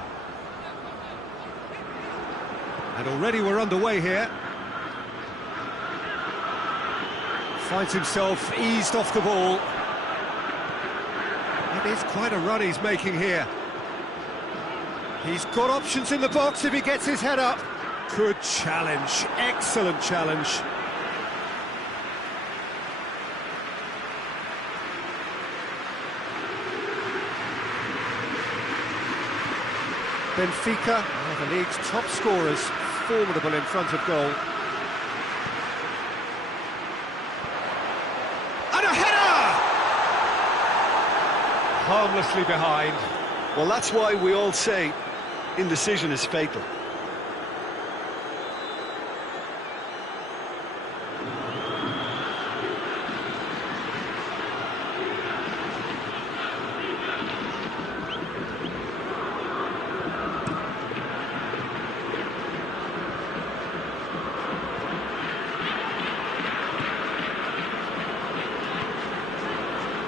And already we're underway here. Finds himself eased off the ball. It is quite a run he's making here. He's got options in the box if he gets his head up. Good challenge, excellent challenge. Benfica, one of the league's top scorers, formidable in front of goal. And a header! Harmlessly behind. Well, that's why we all say indecision is fatal.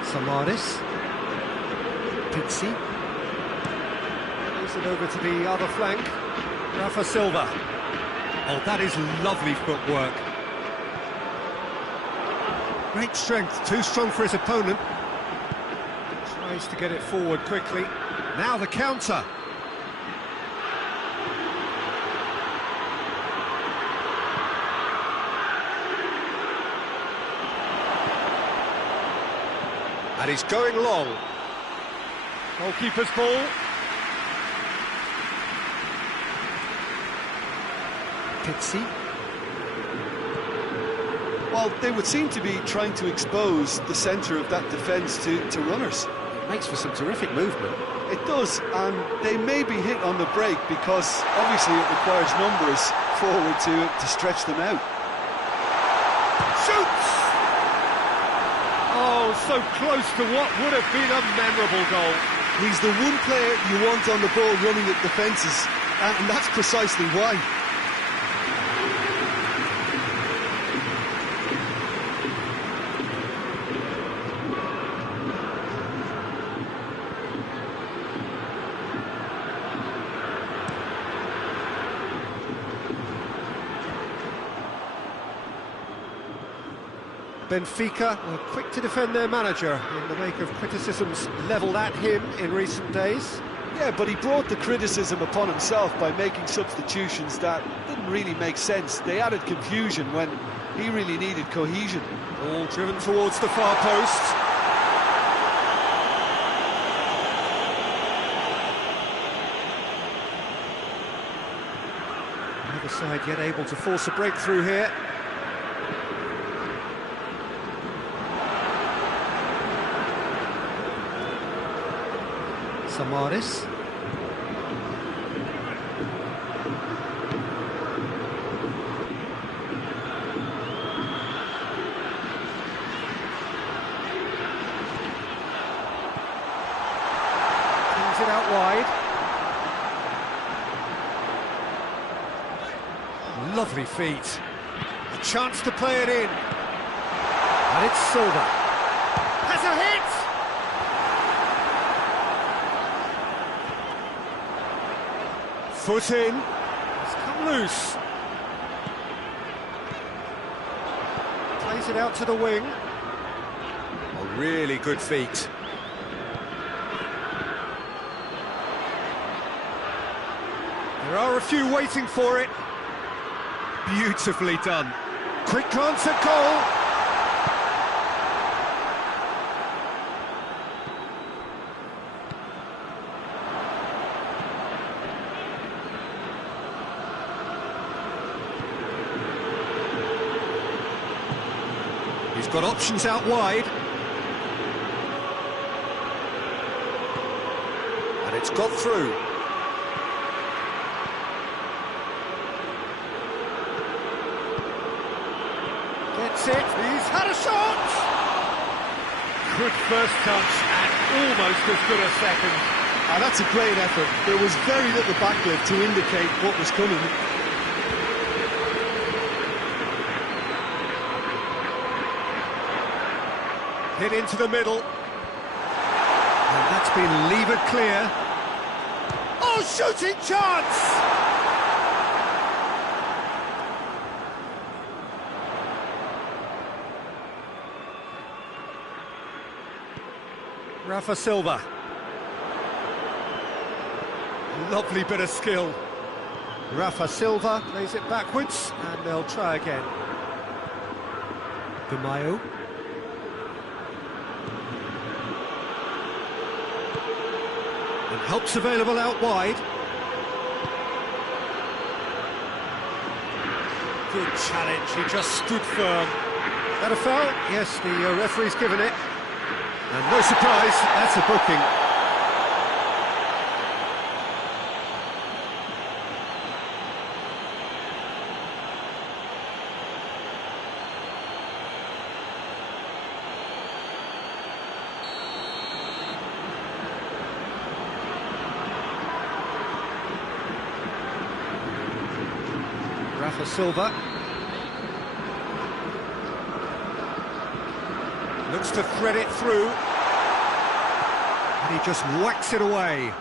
Samaris, Pixie, plays it over to the other flank, Rafa Silva. Oh, that is lovely footwork. Great strength, too strong for his opponent. Tries to get it forward quickly. Now the counter. And he's going long. Goalkeeper's ball. Pixie. Well, they would seem to be trying to expose the centre of that defence to runners. It makes for some terrific movement. It does, and they may be hit on the break because obviously it requires numbers forward to stretch them out. Shoots! Oh, so close to what would have been a memorable goal. He's the one player you want on the ball running at defences, and that's precisely why. Benfica were quick to defend their manager in the wake of criticisms levelled at him in recent days. Yeah, but he brought the criticism upon himself by making substitutions that didn't really make sense. They added confusion when he really needed cohesion. All driven towards the far post. Neither side yet able to force a breakthrough here. Samaris. Brings it out wide. Lovely feet. A chance to play it in. And it's Silva. Has a hit! Foot in, it's come loose. Plays it out to the wing. Oh, really good feet. There are a few waiting for it. Beautifully done. Quick glance at goal. got options out wide. And it's got through. Gets it, he's had a shot! Good first touch and almost as good a second. Ah, that's a great effort. There was very little backlift to indicate what was coming. Hit into the middle. And that's been levered clear. Oh, shooting chance! Rafa Silva. Lovely bit of skill. Rafa Silva plays it backwards, and they'll try again. Mayo. And help's available out wide. Good challenge, he just stood firm. That a foul? Yes, the referee's given it. And no surprise, that's a booking. Rafa Silva. Looks to thread it through. And he just whacks it away.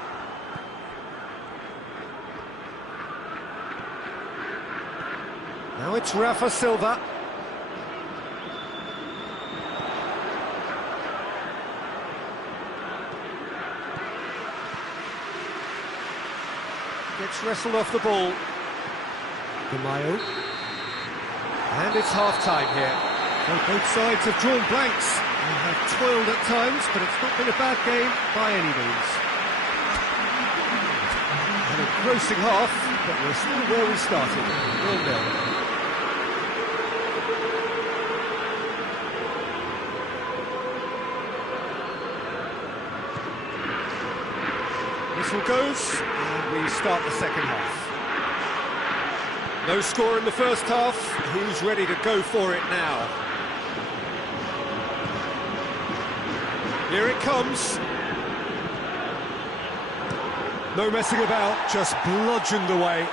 Now it's Rafa Silva. Gets wrestled off the ball. Mayo. And it's half-time here. Well, both sides have drawn blanks and have toiled at times, but it's not been a bad game by any means. An engrossing half, but we're still where we started, 0-0. Whistle goes, and we start the second half. No score in the first half. Who's ready to go for it now? Here it comes. No messing about, just bludgeoned away.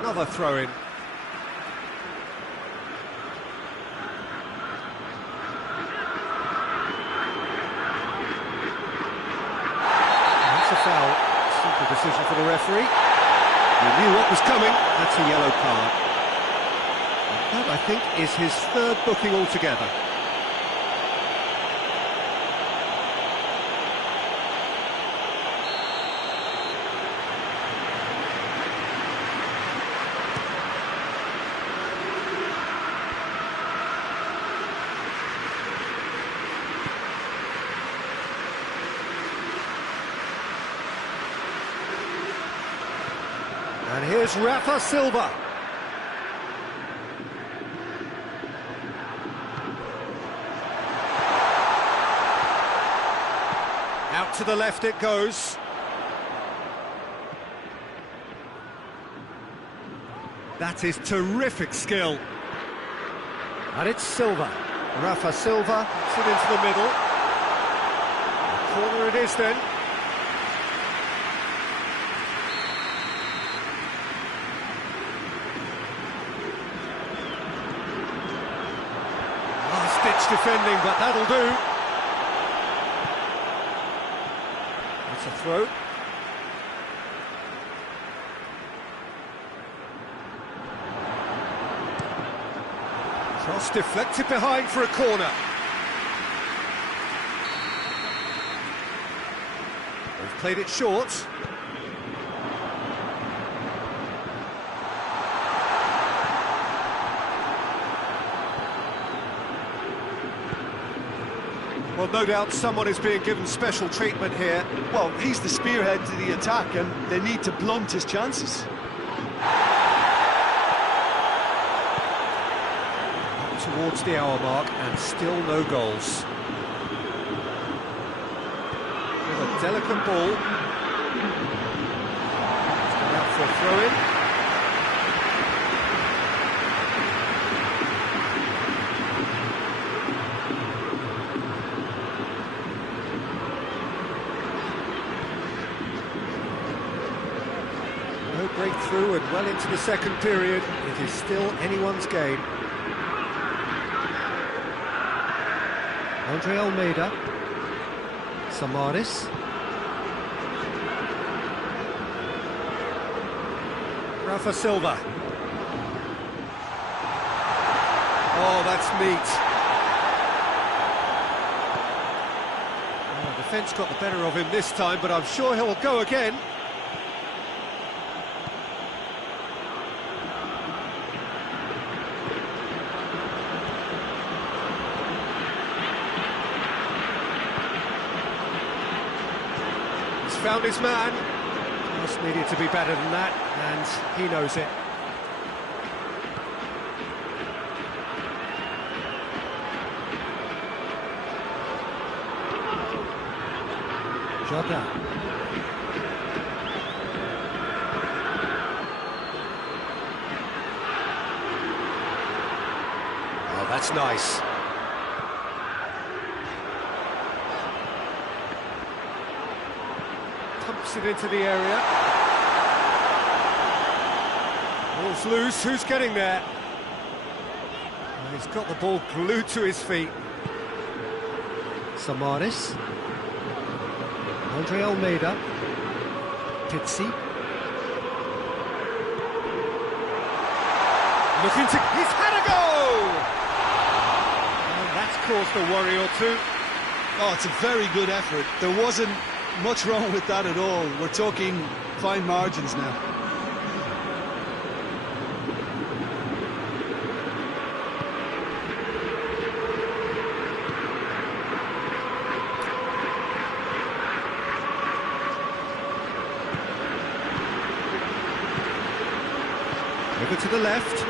Another throw-in. Foul. Simple decision for the referee. He knew what was coming. That's a yellow card. And that, I think, is his third booking altogether. And here's Rafa Silva. Out to the left it goes. That is terrific skill. And it's Silva. Rafa Silva puts it into the middle. Corner it is then. Defending, but that'll do. That's a throw. Cross deflected behind for a corner. They've played it short. Well, Well, no doubt someone is being given special treatment here. Well, he's the spearhead to the attack, and they need to blunt his chances. Towards the hour mark, and still no goals. With a delicate ball. It's gone out for a throw-in. No breakthrough, and well into the second period. It is still anyone's game. Andre Almeida, Samaris, Rafa Silva. Oh, that's neat. Oh, defence got the better of him this time, but I'm sure he'll go again. Found his man. Just needed to be better than that, and he knows it. Jordan. Oh, that's nice. Pumps it into the area. Ball's loose, who's getting there? Well, he's got the ball glued to his feet. Samaris. Andre Almeida. Pizzi. Looking to... He's had a goal! And that's caused a worry or two. Oh, it's a very good effort. There wasn't much wrong with that at all. We're talking fine margins now. Over to the left.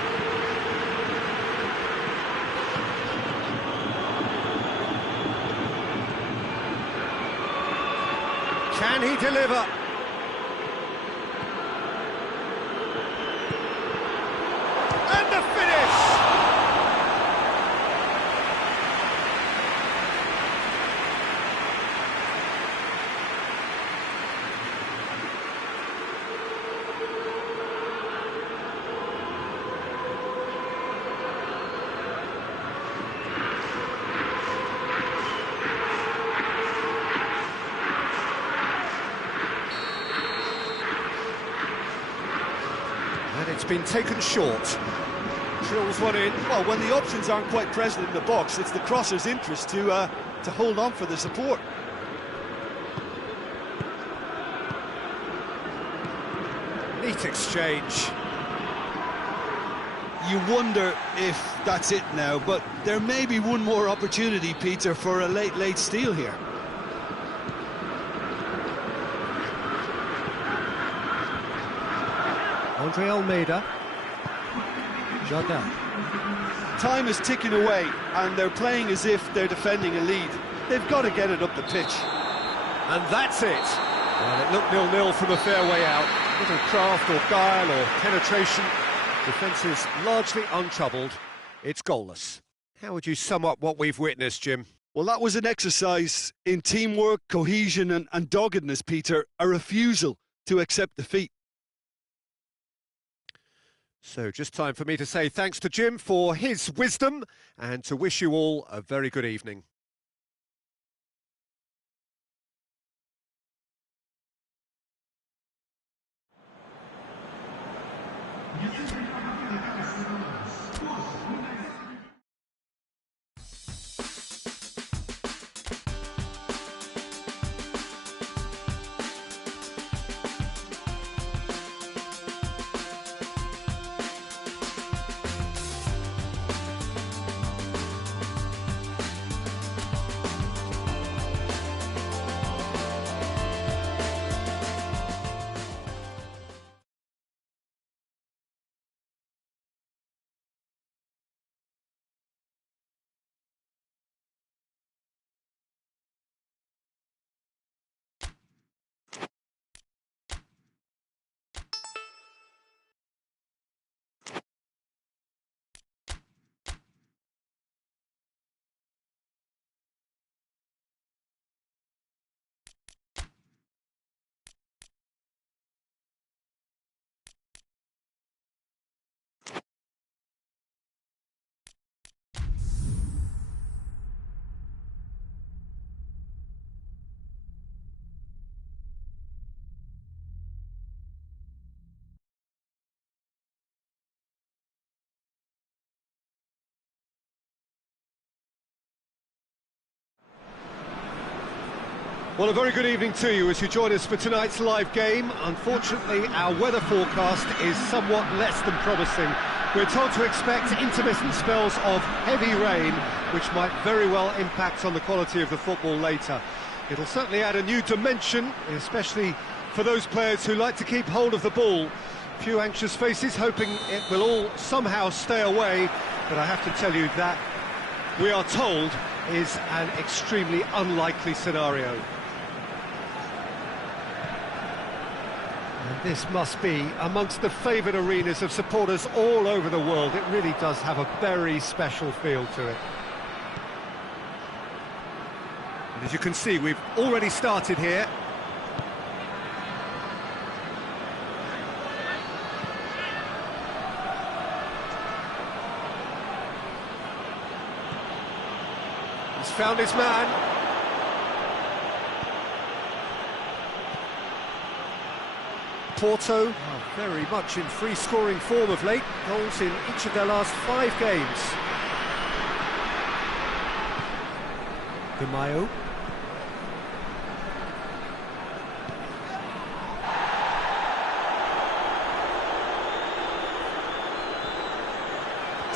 Can he deliver? And the finish! And it's been taken short. Drills one in. Well, when the options aren't quite present in the box, it's the crosser's interest to hold on for the support. Neat exchange. You wonder if that's it now, but there may be one more opportunity, Peter, for a late steal here. Andre Almeida. Jordan. Time is ticking away, and they're playing as if they're defending a lead. They've got to get it up the pitch. And that's it. Well, it looked 0-0 from a fair way out. Little craft or guile or penetration. Defence is largely untroubled. It's goalless. How would you sum up what we've witnessed, Jim? Well, that was an exercise in teamwork, cohesion and doggedness, Peter. A refusal to accept defeat. So just time for me to say thanks to Jim for his wisdom and to wish you all a very good evening. Well, a very good evening to you as you join us for tonight's live game. Unfortunately, our weather forecast is somewhat less than promising. We're told to expect intermittent spells of heavy rain, which might very well impact on the quality of the football later. It'll certainly add a new dimension, especially for those players who like to keep hold of the ball. A few anxious faces hoping it will all somehow stay away, but I have to tell you that we are told is an extremely unlikely scenario. And this must be amongst the favoured arenas of supporters all over the world. It really does have a very special feel to it. And as you can see, we've already started here. He's found his man. Porto are very much in free-scoring form of late. Goals in each of their last 5 games. De Mayo.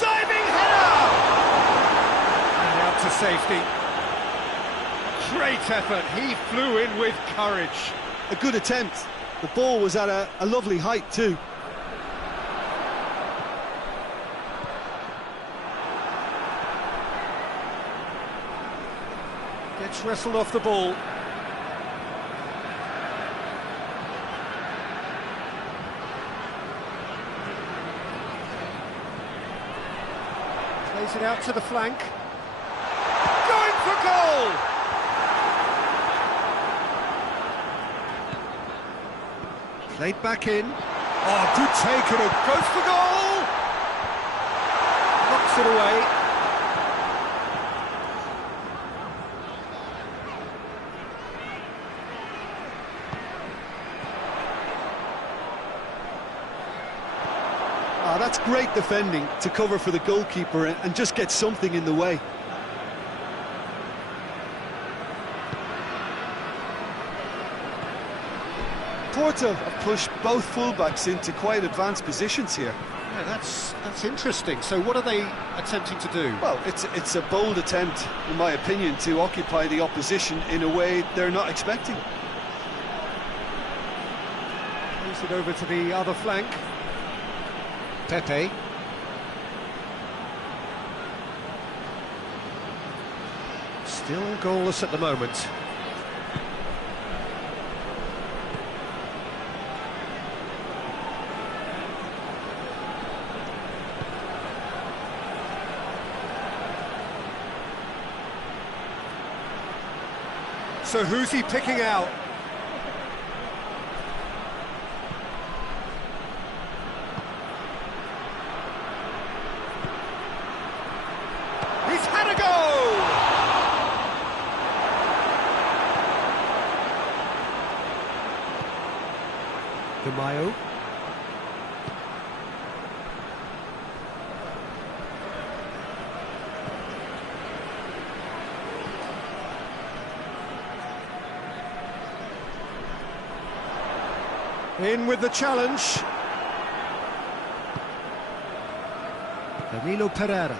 Diving header! And out to safety. Great effort. He flew in with courage. A good attempt. The ball was at a lovely height too. Gets wrestled off the ball. Plays it out to the flank. Going for goal! Played back in. Oh, good take, and it goes for goal! Knocks it away. Ah, that's great defending to cover for the goalkeeper and just get something in the way. Porto have pushed both fullbacks into quite advanced positions here. Yeah, that's interesting. So what are they attempting to do? Well, it's a bold attempt, in my opinion, to occupy the opposition in a way they're not expecting. Moves it over to the other flank. Pepe. Still goalless at the moment. So who's he picking out? He's had a go! De Mayo. In with the challenge. Danilo Pereira.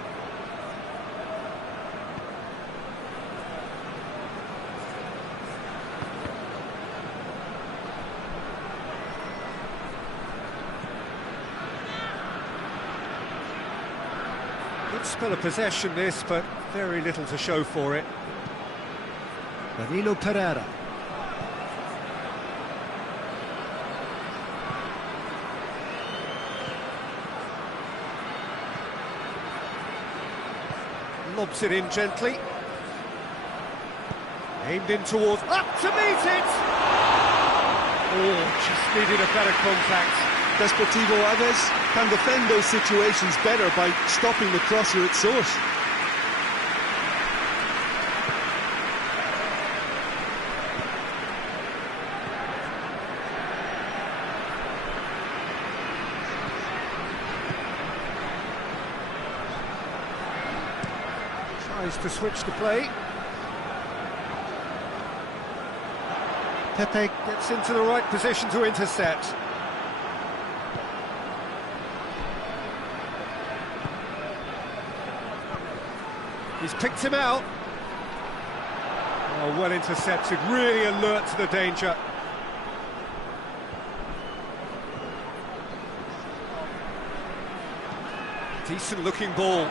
Good spell of possession this, but very little to show for it. Danilo Pereira. Lobs it in gently. Aimed in towards... Up to meet it! Oh, just needed a better contact. Desportivo AVES can defend those situations better by stopping the crosser at source. Tries to switch the play. Pepe gets into the right position to intercept. He's picked him out. Oh, well intercepted, really alert to the danger. Decent looking ball.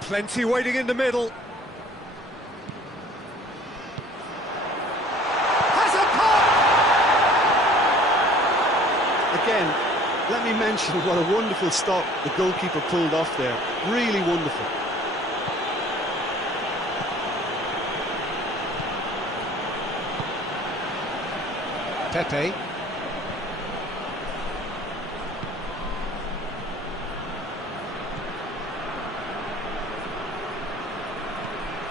Plenty waiting in the middle. Has a pop! Again, let me mention what a wonderful stop the goalkeeper pulled off there. Really wonderful. Pepe.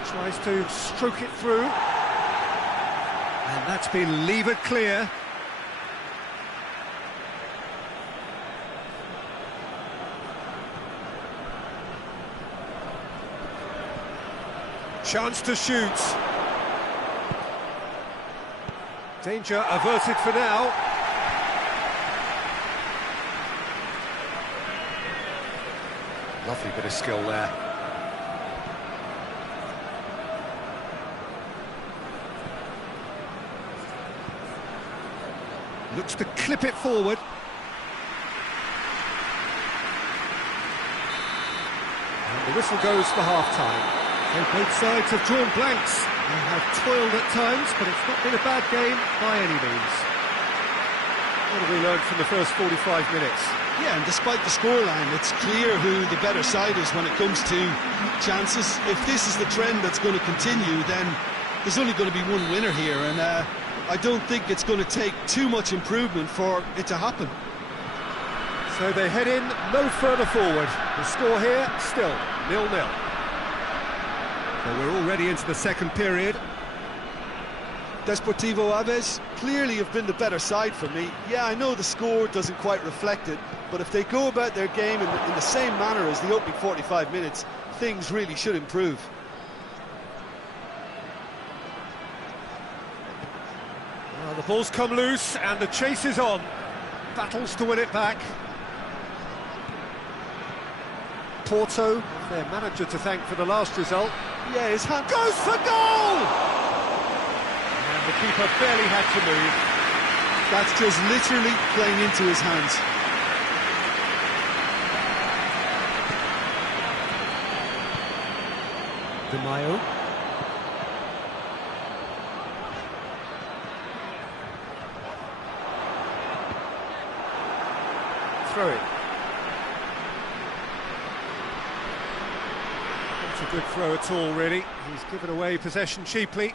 Tries to stroke it through. And that's been levered clear. Chance to shoot. Danger averted for now. Lovely bit of skill there. Looks to clip it forward. And the whistle goes for half-time. So both sides have drawn blanks. They have toiled at times, but it's not been a bad game by any means. What have we learned from the first 45 minutes? Yeah, and despite the scoreline, it's clear who the better side is when it comes to chances. If this is the trend that's going to continue, then there's only going to be one winner here, and I don't think it's going to take too much improvement for it to happen. So they head in no further forward. The score here, still 0-0. So we're already into the second period. Desportivo Aves clearly have been the better side for me. Yeah, I know the score doesn't quite reflect it, but if they go about their game in the same manner as the opening 45 minutes, things really should improve. Well, the ball's come loose and the chase is on. Battles to win it back. Porto, their manager to thank for the last result. Yeah, his hand Goes for goal! And the keeper barely had to move. That's just literally playing into his hands. De Mayo. Throw it. Not a good throw at all, really. He's given away possession cheaply.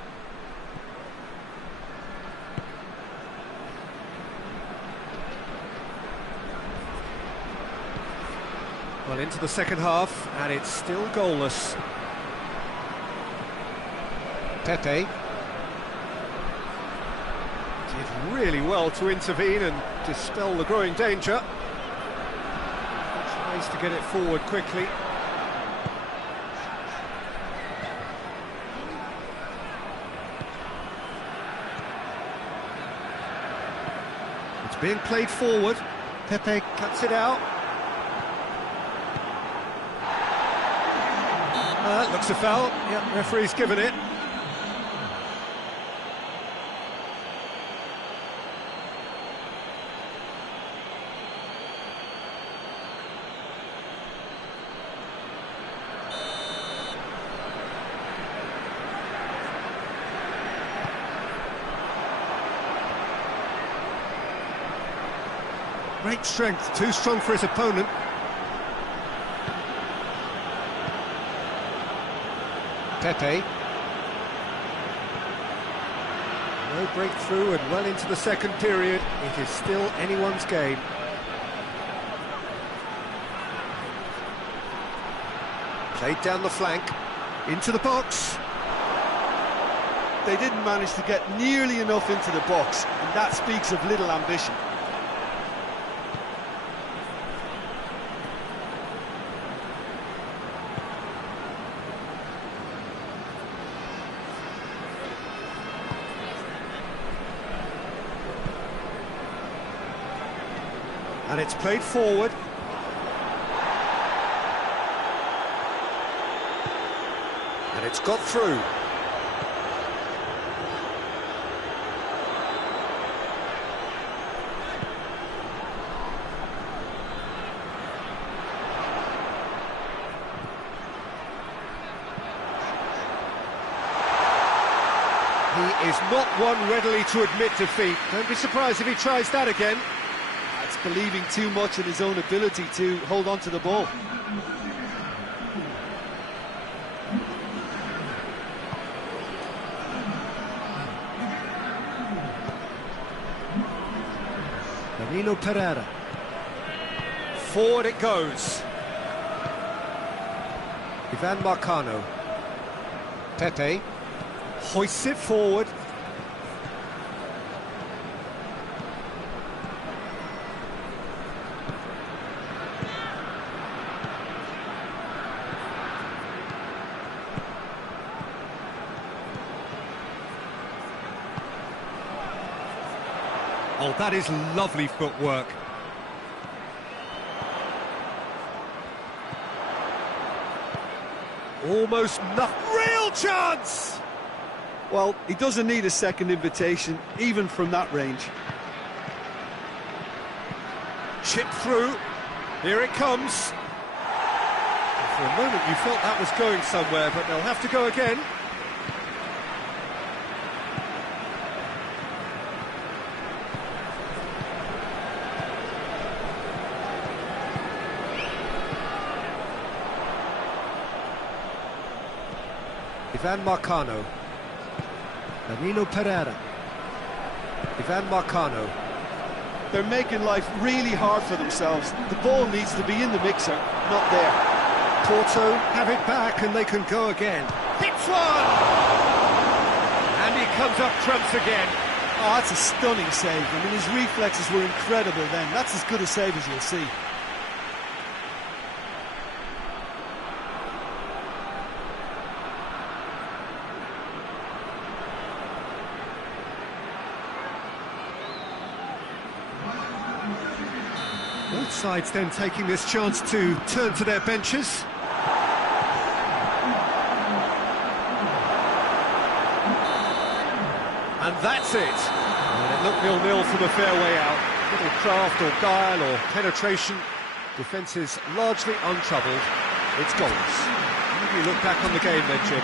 Well, into the second half, and it's still goalless. Pepe did really well to intervene and dispel the growing danger. Tries to get it forward quickly. It's being played forward. Pepe cuts it out. Looks a foul. Yep, referee's given it. Great strength, too strong for his opponent. Pepe. No breakthrough and well into the second period. It is still anyone's game. Played down the flank, into the box. They didn't manage to get nearly enough into the box, and that speaks of little ambition. And it's played forward. And it's got through. He is not one readily to admit defeat. Don't be surprised if he tries that again. That's believing too much in his own ability to hold on to the ball. Danilo Pereira. Forward it goes. Ivan Marcano. Pepe. Hoists it forward. Oh, that is lovely footwork. Almost nothing. Real chance! Well, he doesn't need a second invitation, even from that range. Chip through. Here it comes. For a moment you felt that was going somewhere, but they'll have to go again. Ivan Marcano. Danilo Pereira. Ivan Marcano. They're making life really hard for themselves. The ball needs to be in the mixer, not there. Porto have it back and they can go again. Hits one! And he comes up trumps again. Oh, that's a stunning save. I mean, his reflexes were incredible then. That's as good a save as you'll see. Both sides then taking this chance to turn to their benches. And that's it. And it looked 0-0 from a fair way out. Little craft or guile or penetration. Defence is largely untroubled. It's goals. How do you look back on the game then, Jim?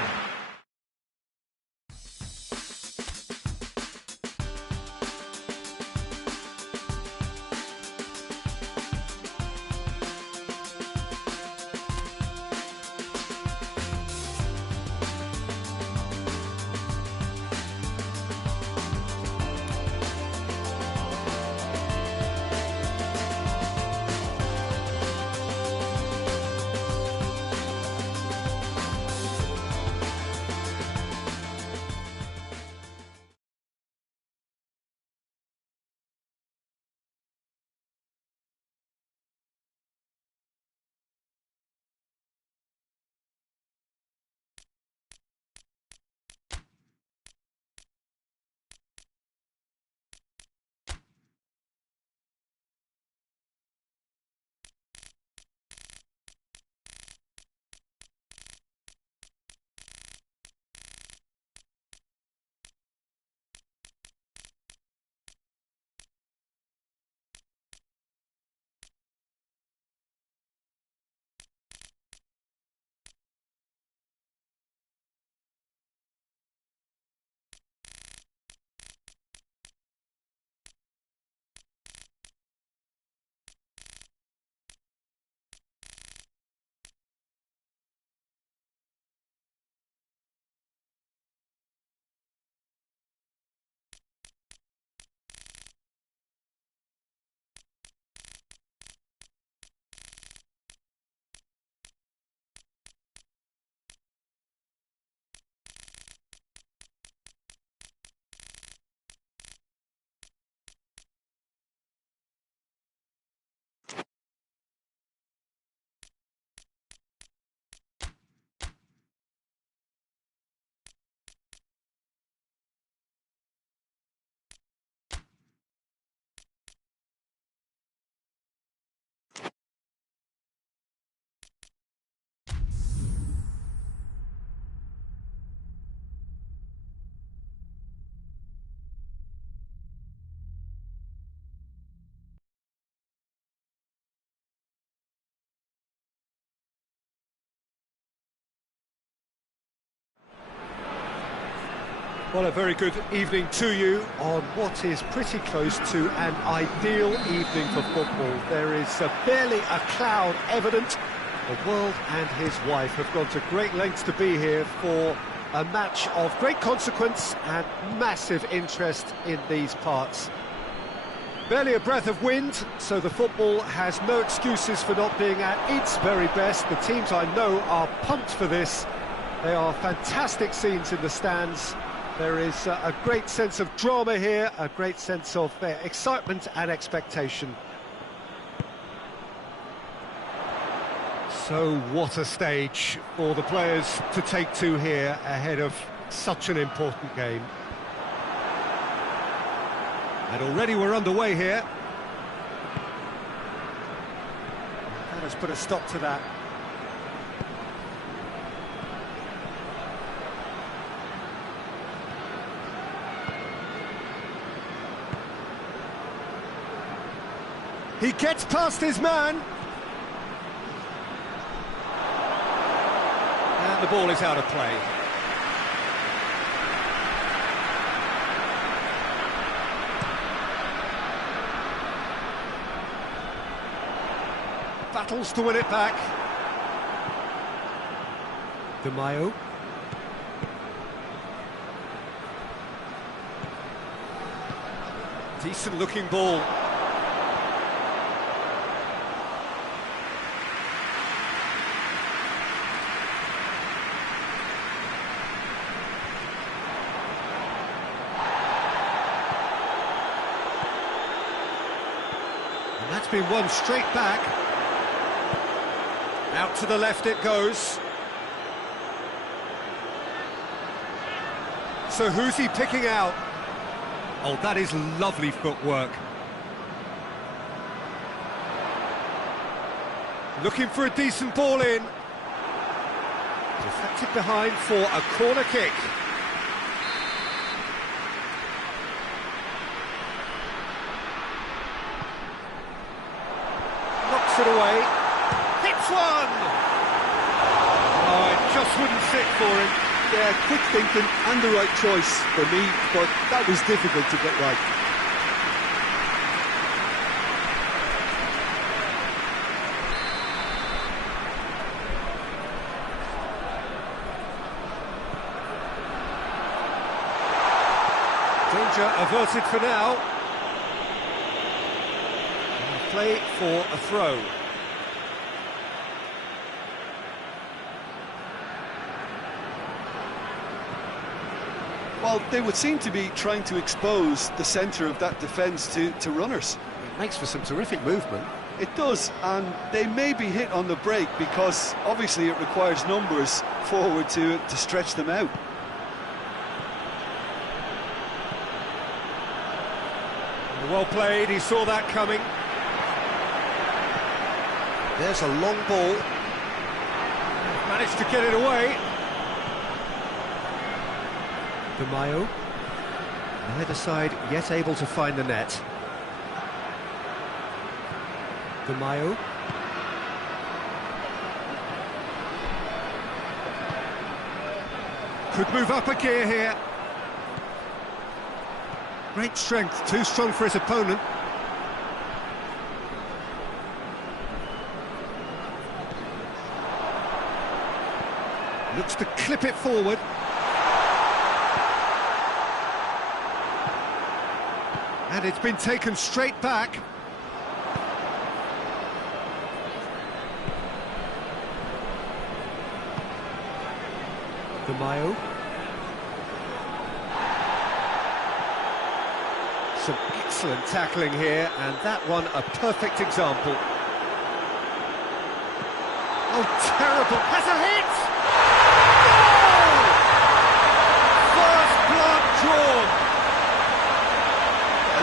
Well, a very good evening to you on what is pretty close to an ideal evening for football. There is barely a cloud evident. The world and his wife have gone to great lengths to be here for a match of great consequence and massive interest in these parts. Barely a breath of wind, so the football has no excuses for not being at its very best. The teams I know are pumped for this. They are fantastic scenes in the stands. There is a great sense of drama here, a great sense of excitement and expectation. So what a stage for the players to take to here ahead of such an important game. And already we're underway here. That has put a stop to that. He gets past his man. And the ball is out of play. Battles to win it back. De Mayo. Decent looking ball. And that's been won straight back. Out to the left it goes. So who's he picking out? Oh, that is lovely footwork. Looking for a decent ball in. Deflected behind for a corner kick. Knocks it away. Hits one! Oh, it just wouldn't sit for him. Yeah, quick thinking and the right choice for me, but that was difficult to get right. Danger averted for now. And play for a throw. Well, they would seem to be trying to expose the centre of that defence to runners. It makes for some terrific movement. It does, and they may be hit on the break because obviously it requires numbers forward to stretch them out. Well played, he saw that coming. There's a long ball. Managed to get it away. De Mayo, neither side yet able to find the net. De Mayo. Could move up a gear here. Great strength, too strong for his opponent. Looks to clip it forward. And it's been taken straight back. De Mayo. Some excellent tackling here, and that one a perfect example. Oh, terrible! Has a hit! Goal! First blood drawn.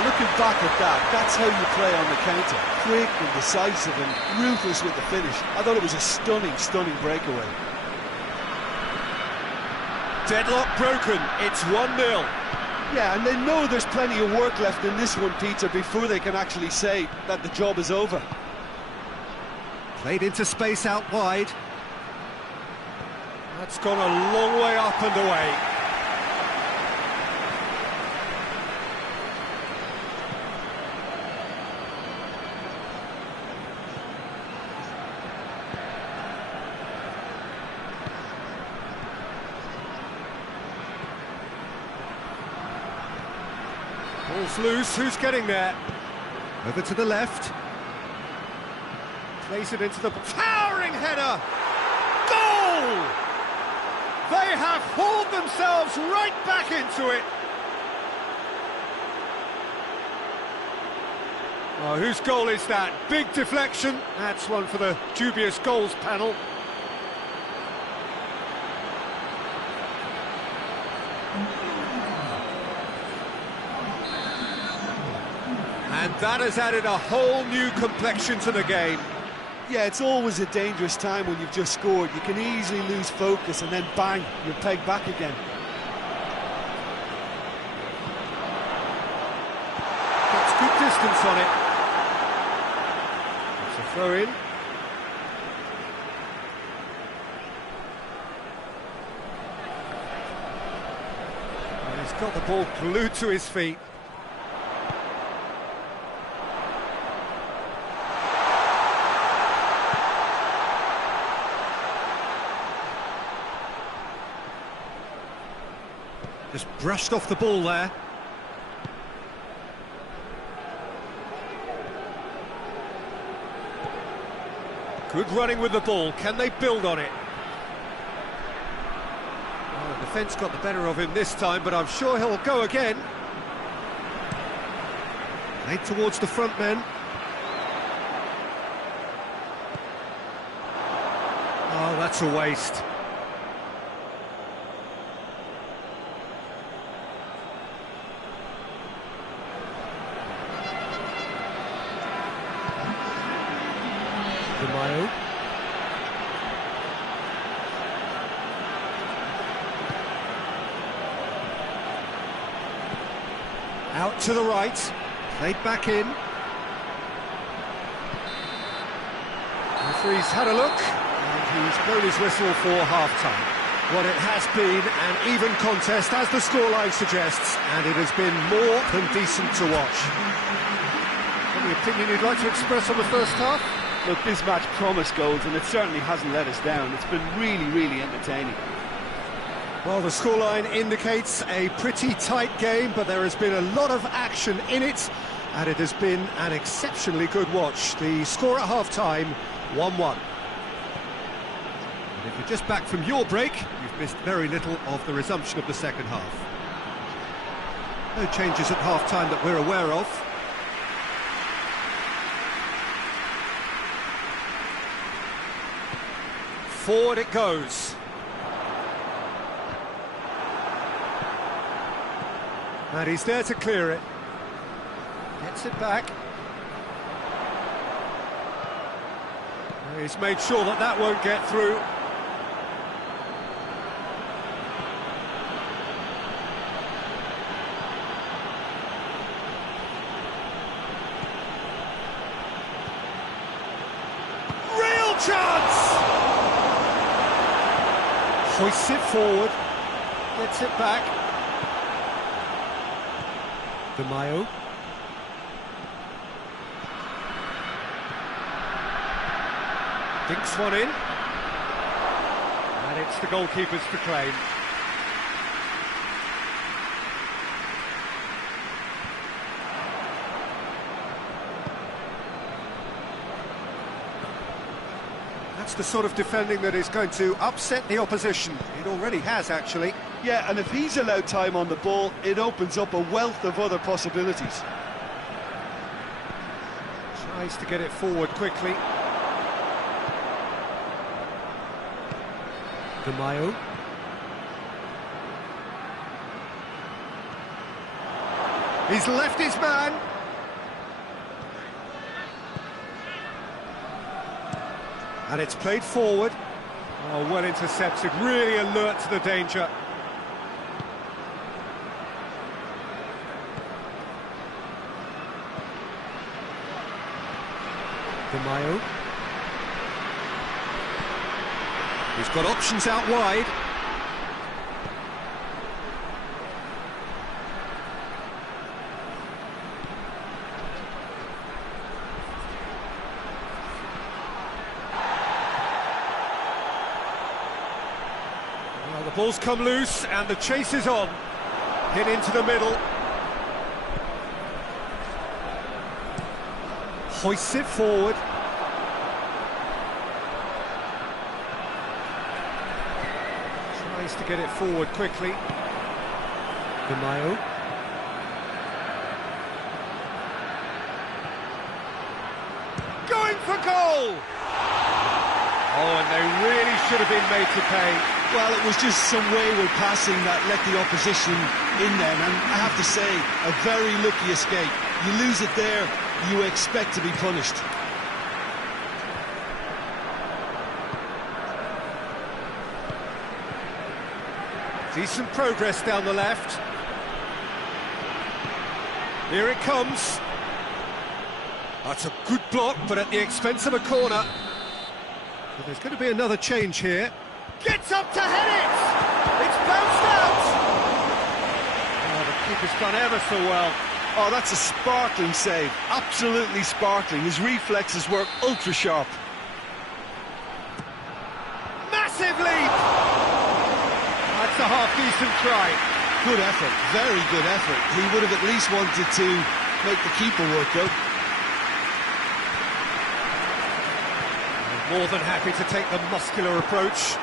Looking back at that, that's how you play on the counter. Quick and decisive and ruthless with the finish. I thought it was a stunning, stunning breakaway. Deadlock broken, it's 1-0. Yeah, and they know there's plenty of work left in this one, Peter, before they can actually say that the job is over. Played into space out wide. That's gone a long way up and away. Ball's loose, who's getting there? Over to the left. Plays it into the... towering header! Goal! They have hauled themselves right back into it. Oh, whose goal is that? Big deflection. That's one for the dubious goals panel. And that has added a whole new complexion to the game. Yeah, it's always a dangerous time when you've just scored. You can easily lose focus and then bang, you're pegged back again. Gets good distance on it. It's a throw in. And he's got the ball glued to his feet. Just brushed off the ball there. Good running with the ball. Can they build on it? Well, the defence got the better of him this time, but I'm sure he'll go again. Played towards the front men. Oh, that's a waste. Out to the right, played back in. Referee's had a look, and he's blown his whistle for half-time. What it has been an even contest, as the scoreline suggests, and it has been more than decent to watch. Any opinion you'd like to express on the first half? Look, this match promised goals, and it certainly hasn't let us down. It's been really, really entertaining. Well, the scoreline indicates a pretty tight game, but there has been a lot of action in it, and it has been an exceptionally good watch. The score at half-time, 1-1. And if you're just back from your break, you've missed very little of the resumption of the second half. No changes at half-time that we're aware of. Forward it goes. And he's there to clear it. Gets it back. He's made sure that that won't get through. Real chance! Hoists it forward. Gets it back. De Mayo. Dinks one in. And it's the goalkeeper's to claim. That's the sort of defending that is going to upset the opposition. It already has, actually. Yeah, and if he's allowed time on the ball, it opens up a wealth of other possibilities. Tries to get it forward quickly. De Mayo. He's left his man. And it's played forward. Oh, well intercepted, really alert to the danger. De Mayo. He's got options out wide. Well, the ball's come loose and the chase is on. Hit into the middle. hoists it forward. Tries to get it forward quickly. Mayo. Going for goal! Oh, and they really should have been made to pay. Well, it was just some wayward passing that let the opposition in then, and I have to say, a very lucky escape. You lose it there, you expect to be punished. Decent progress down the left. Here it comes. That's a good block, but at the expense of a corner. Well, there's going to be another change here. Gets up to head it! It's bounced out! Oh, the keeper's done ever so well. Oh, that's a sparkling save. Absolutely sparkling. His reflexes work ultra sharp. Massive leap! That's a half-decent try. Good effort, very good effort. He would have at least wanted to make the keeper work out. More than happy to take the muscular approach.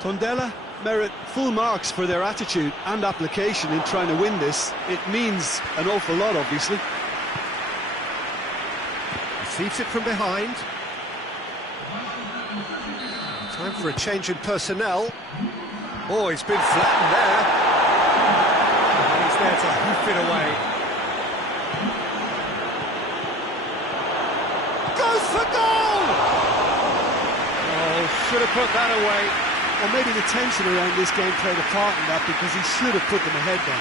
Tondela merit full marks for their attitude and application in trying to win this. It means an awful lot, obviously. Receives it from behind. Time for a change in personnel. Oh, he's been flattened there. And he's there to hoof it away. Goes for goal! Oh, should have put that away. Or maybe the tension around this game played a part in that, because he should have put them ahead then.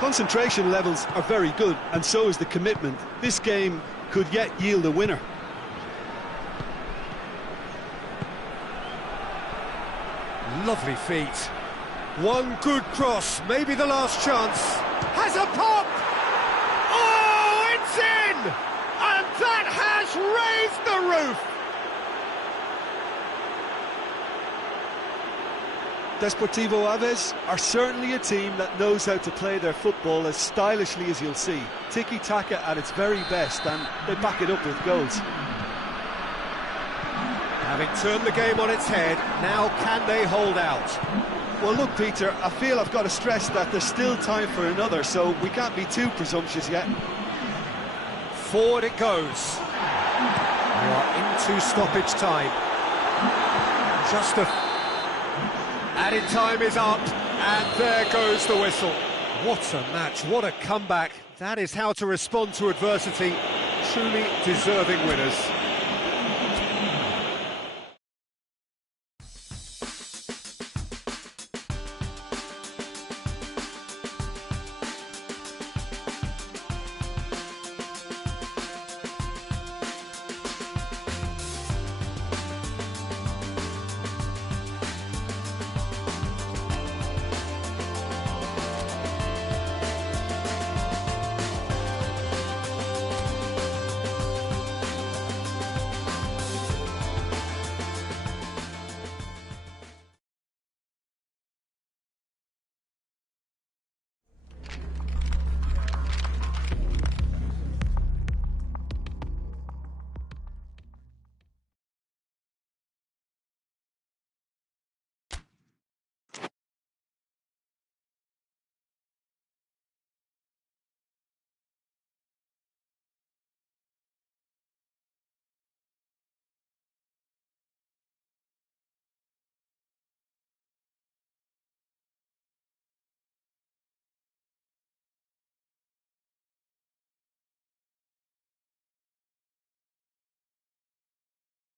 Concentration levels are very good, and so is the commitment. This game could yet yield a winner. Lovely feet. One good cross, maybe the last chance. Has a pop! Oh, it's in! And that has raised the roof! Desportivo Aves are certainly a team that knows how to play their football as stylishly as you'll see. Tiki-taka at its very best, and they back it up with goals. Having turned the game on its head, now can they hold out? Well, look, Peter, I feel I've got to stress that there's still time for another, so we can't be too presumptuous yet. Forward it goes. We are into stoppage time. Just a... Added time is up, and there goes the whistle. What a match, what a comeback. That is how to respond to adversity. Truly deserving winners.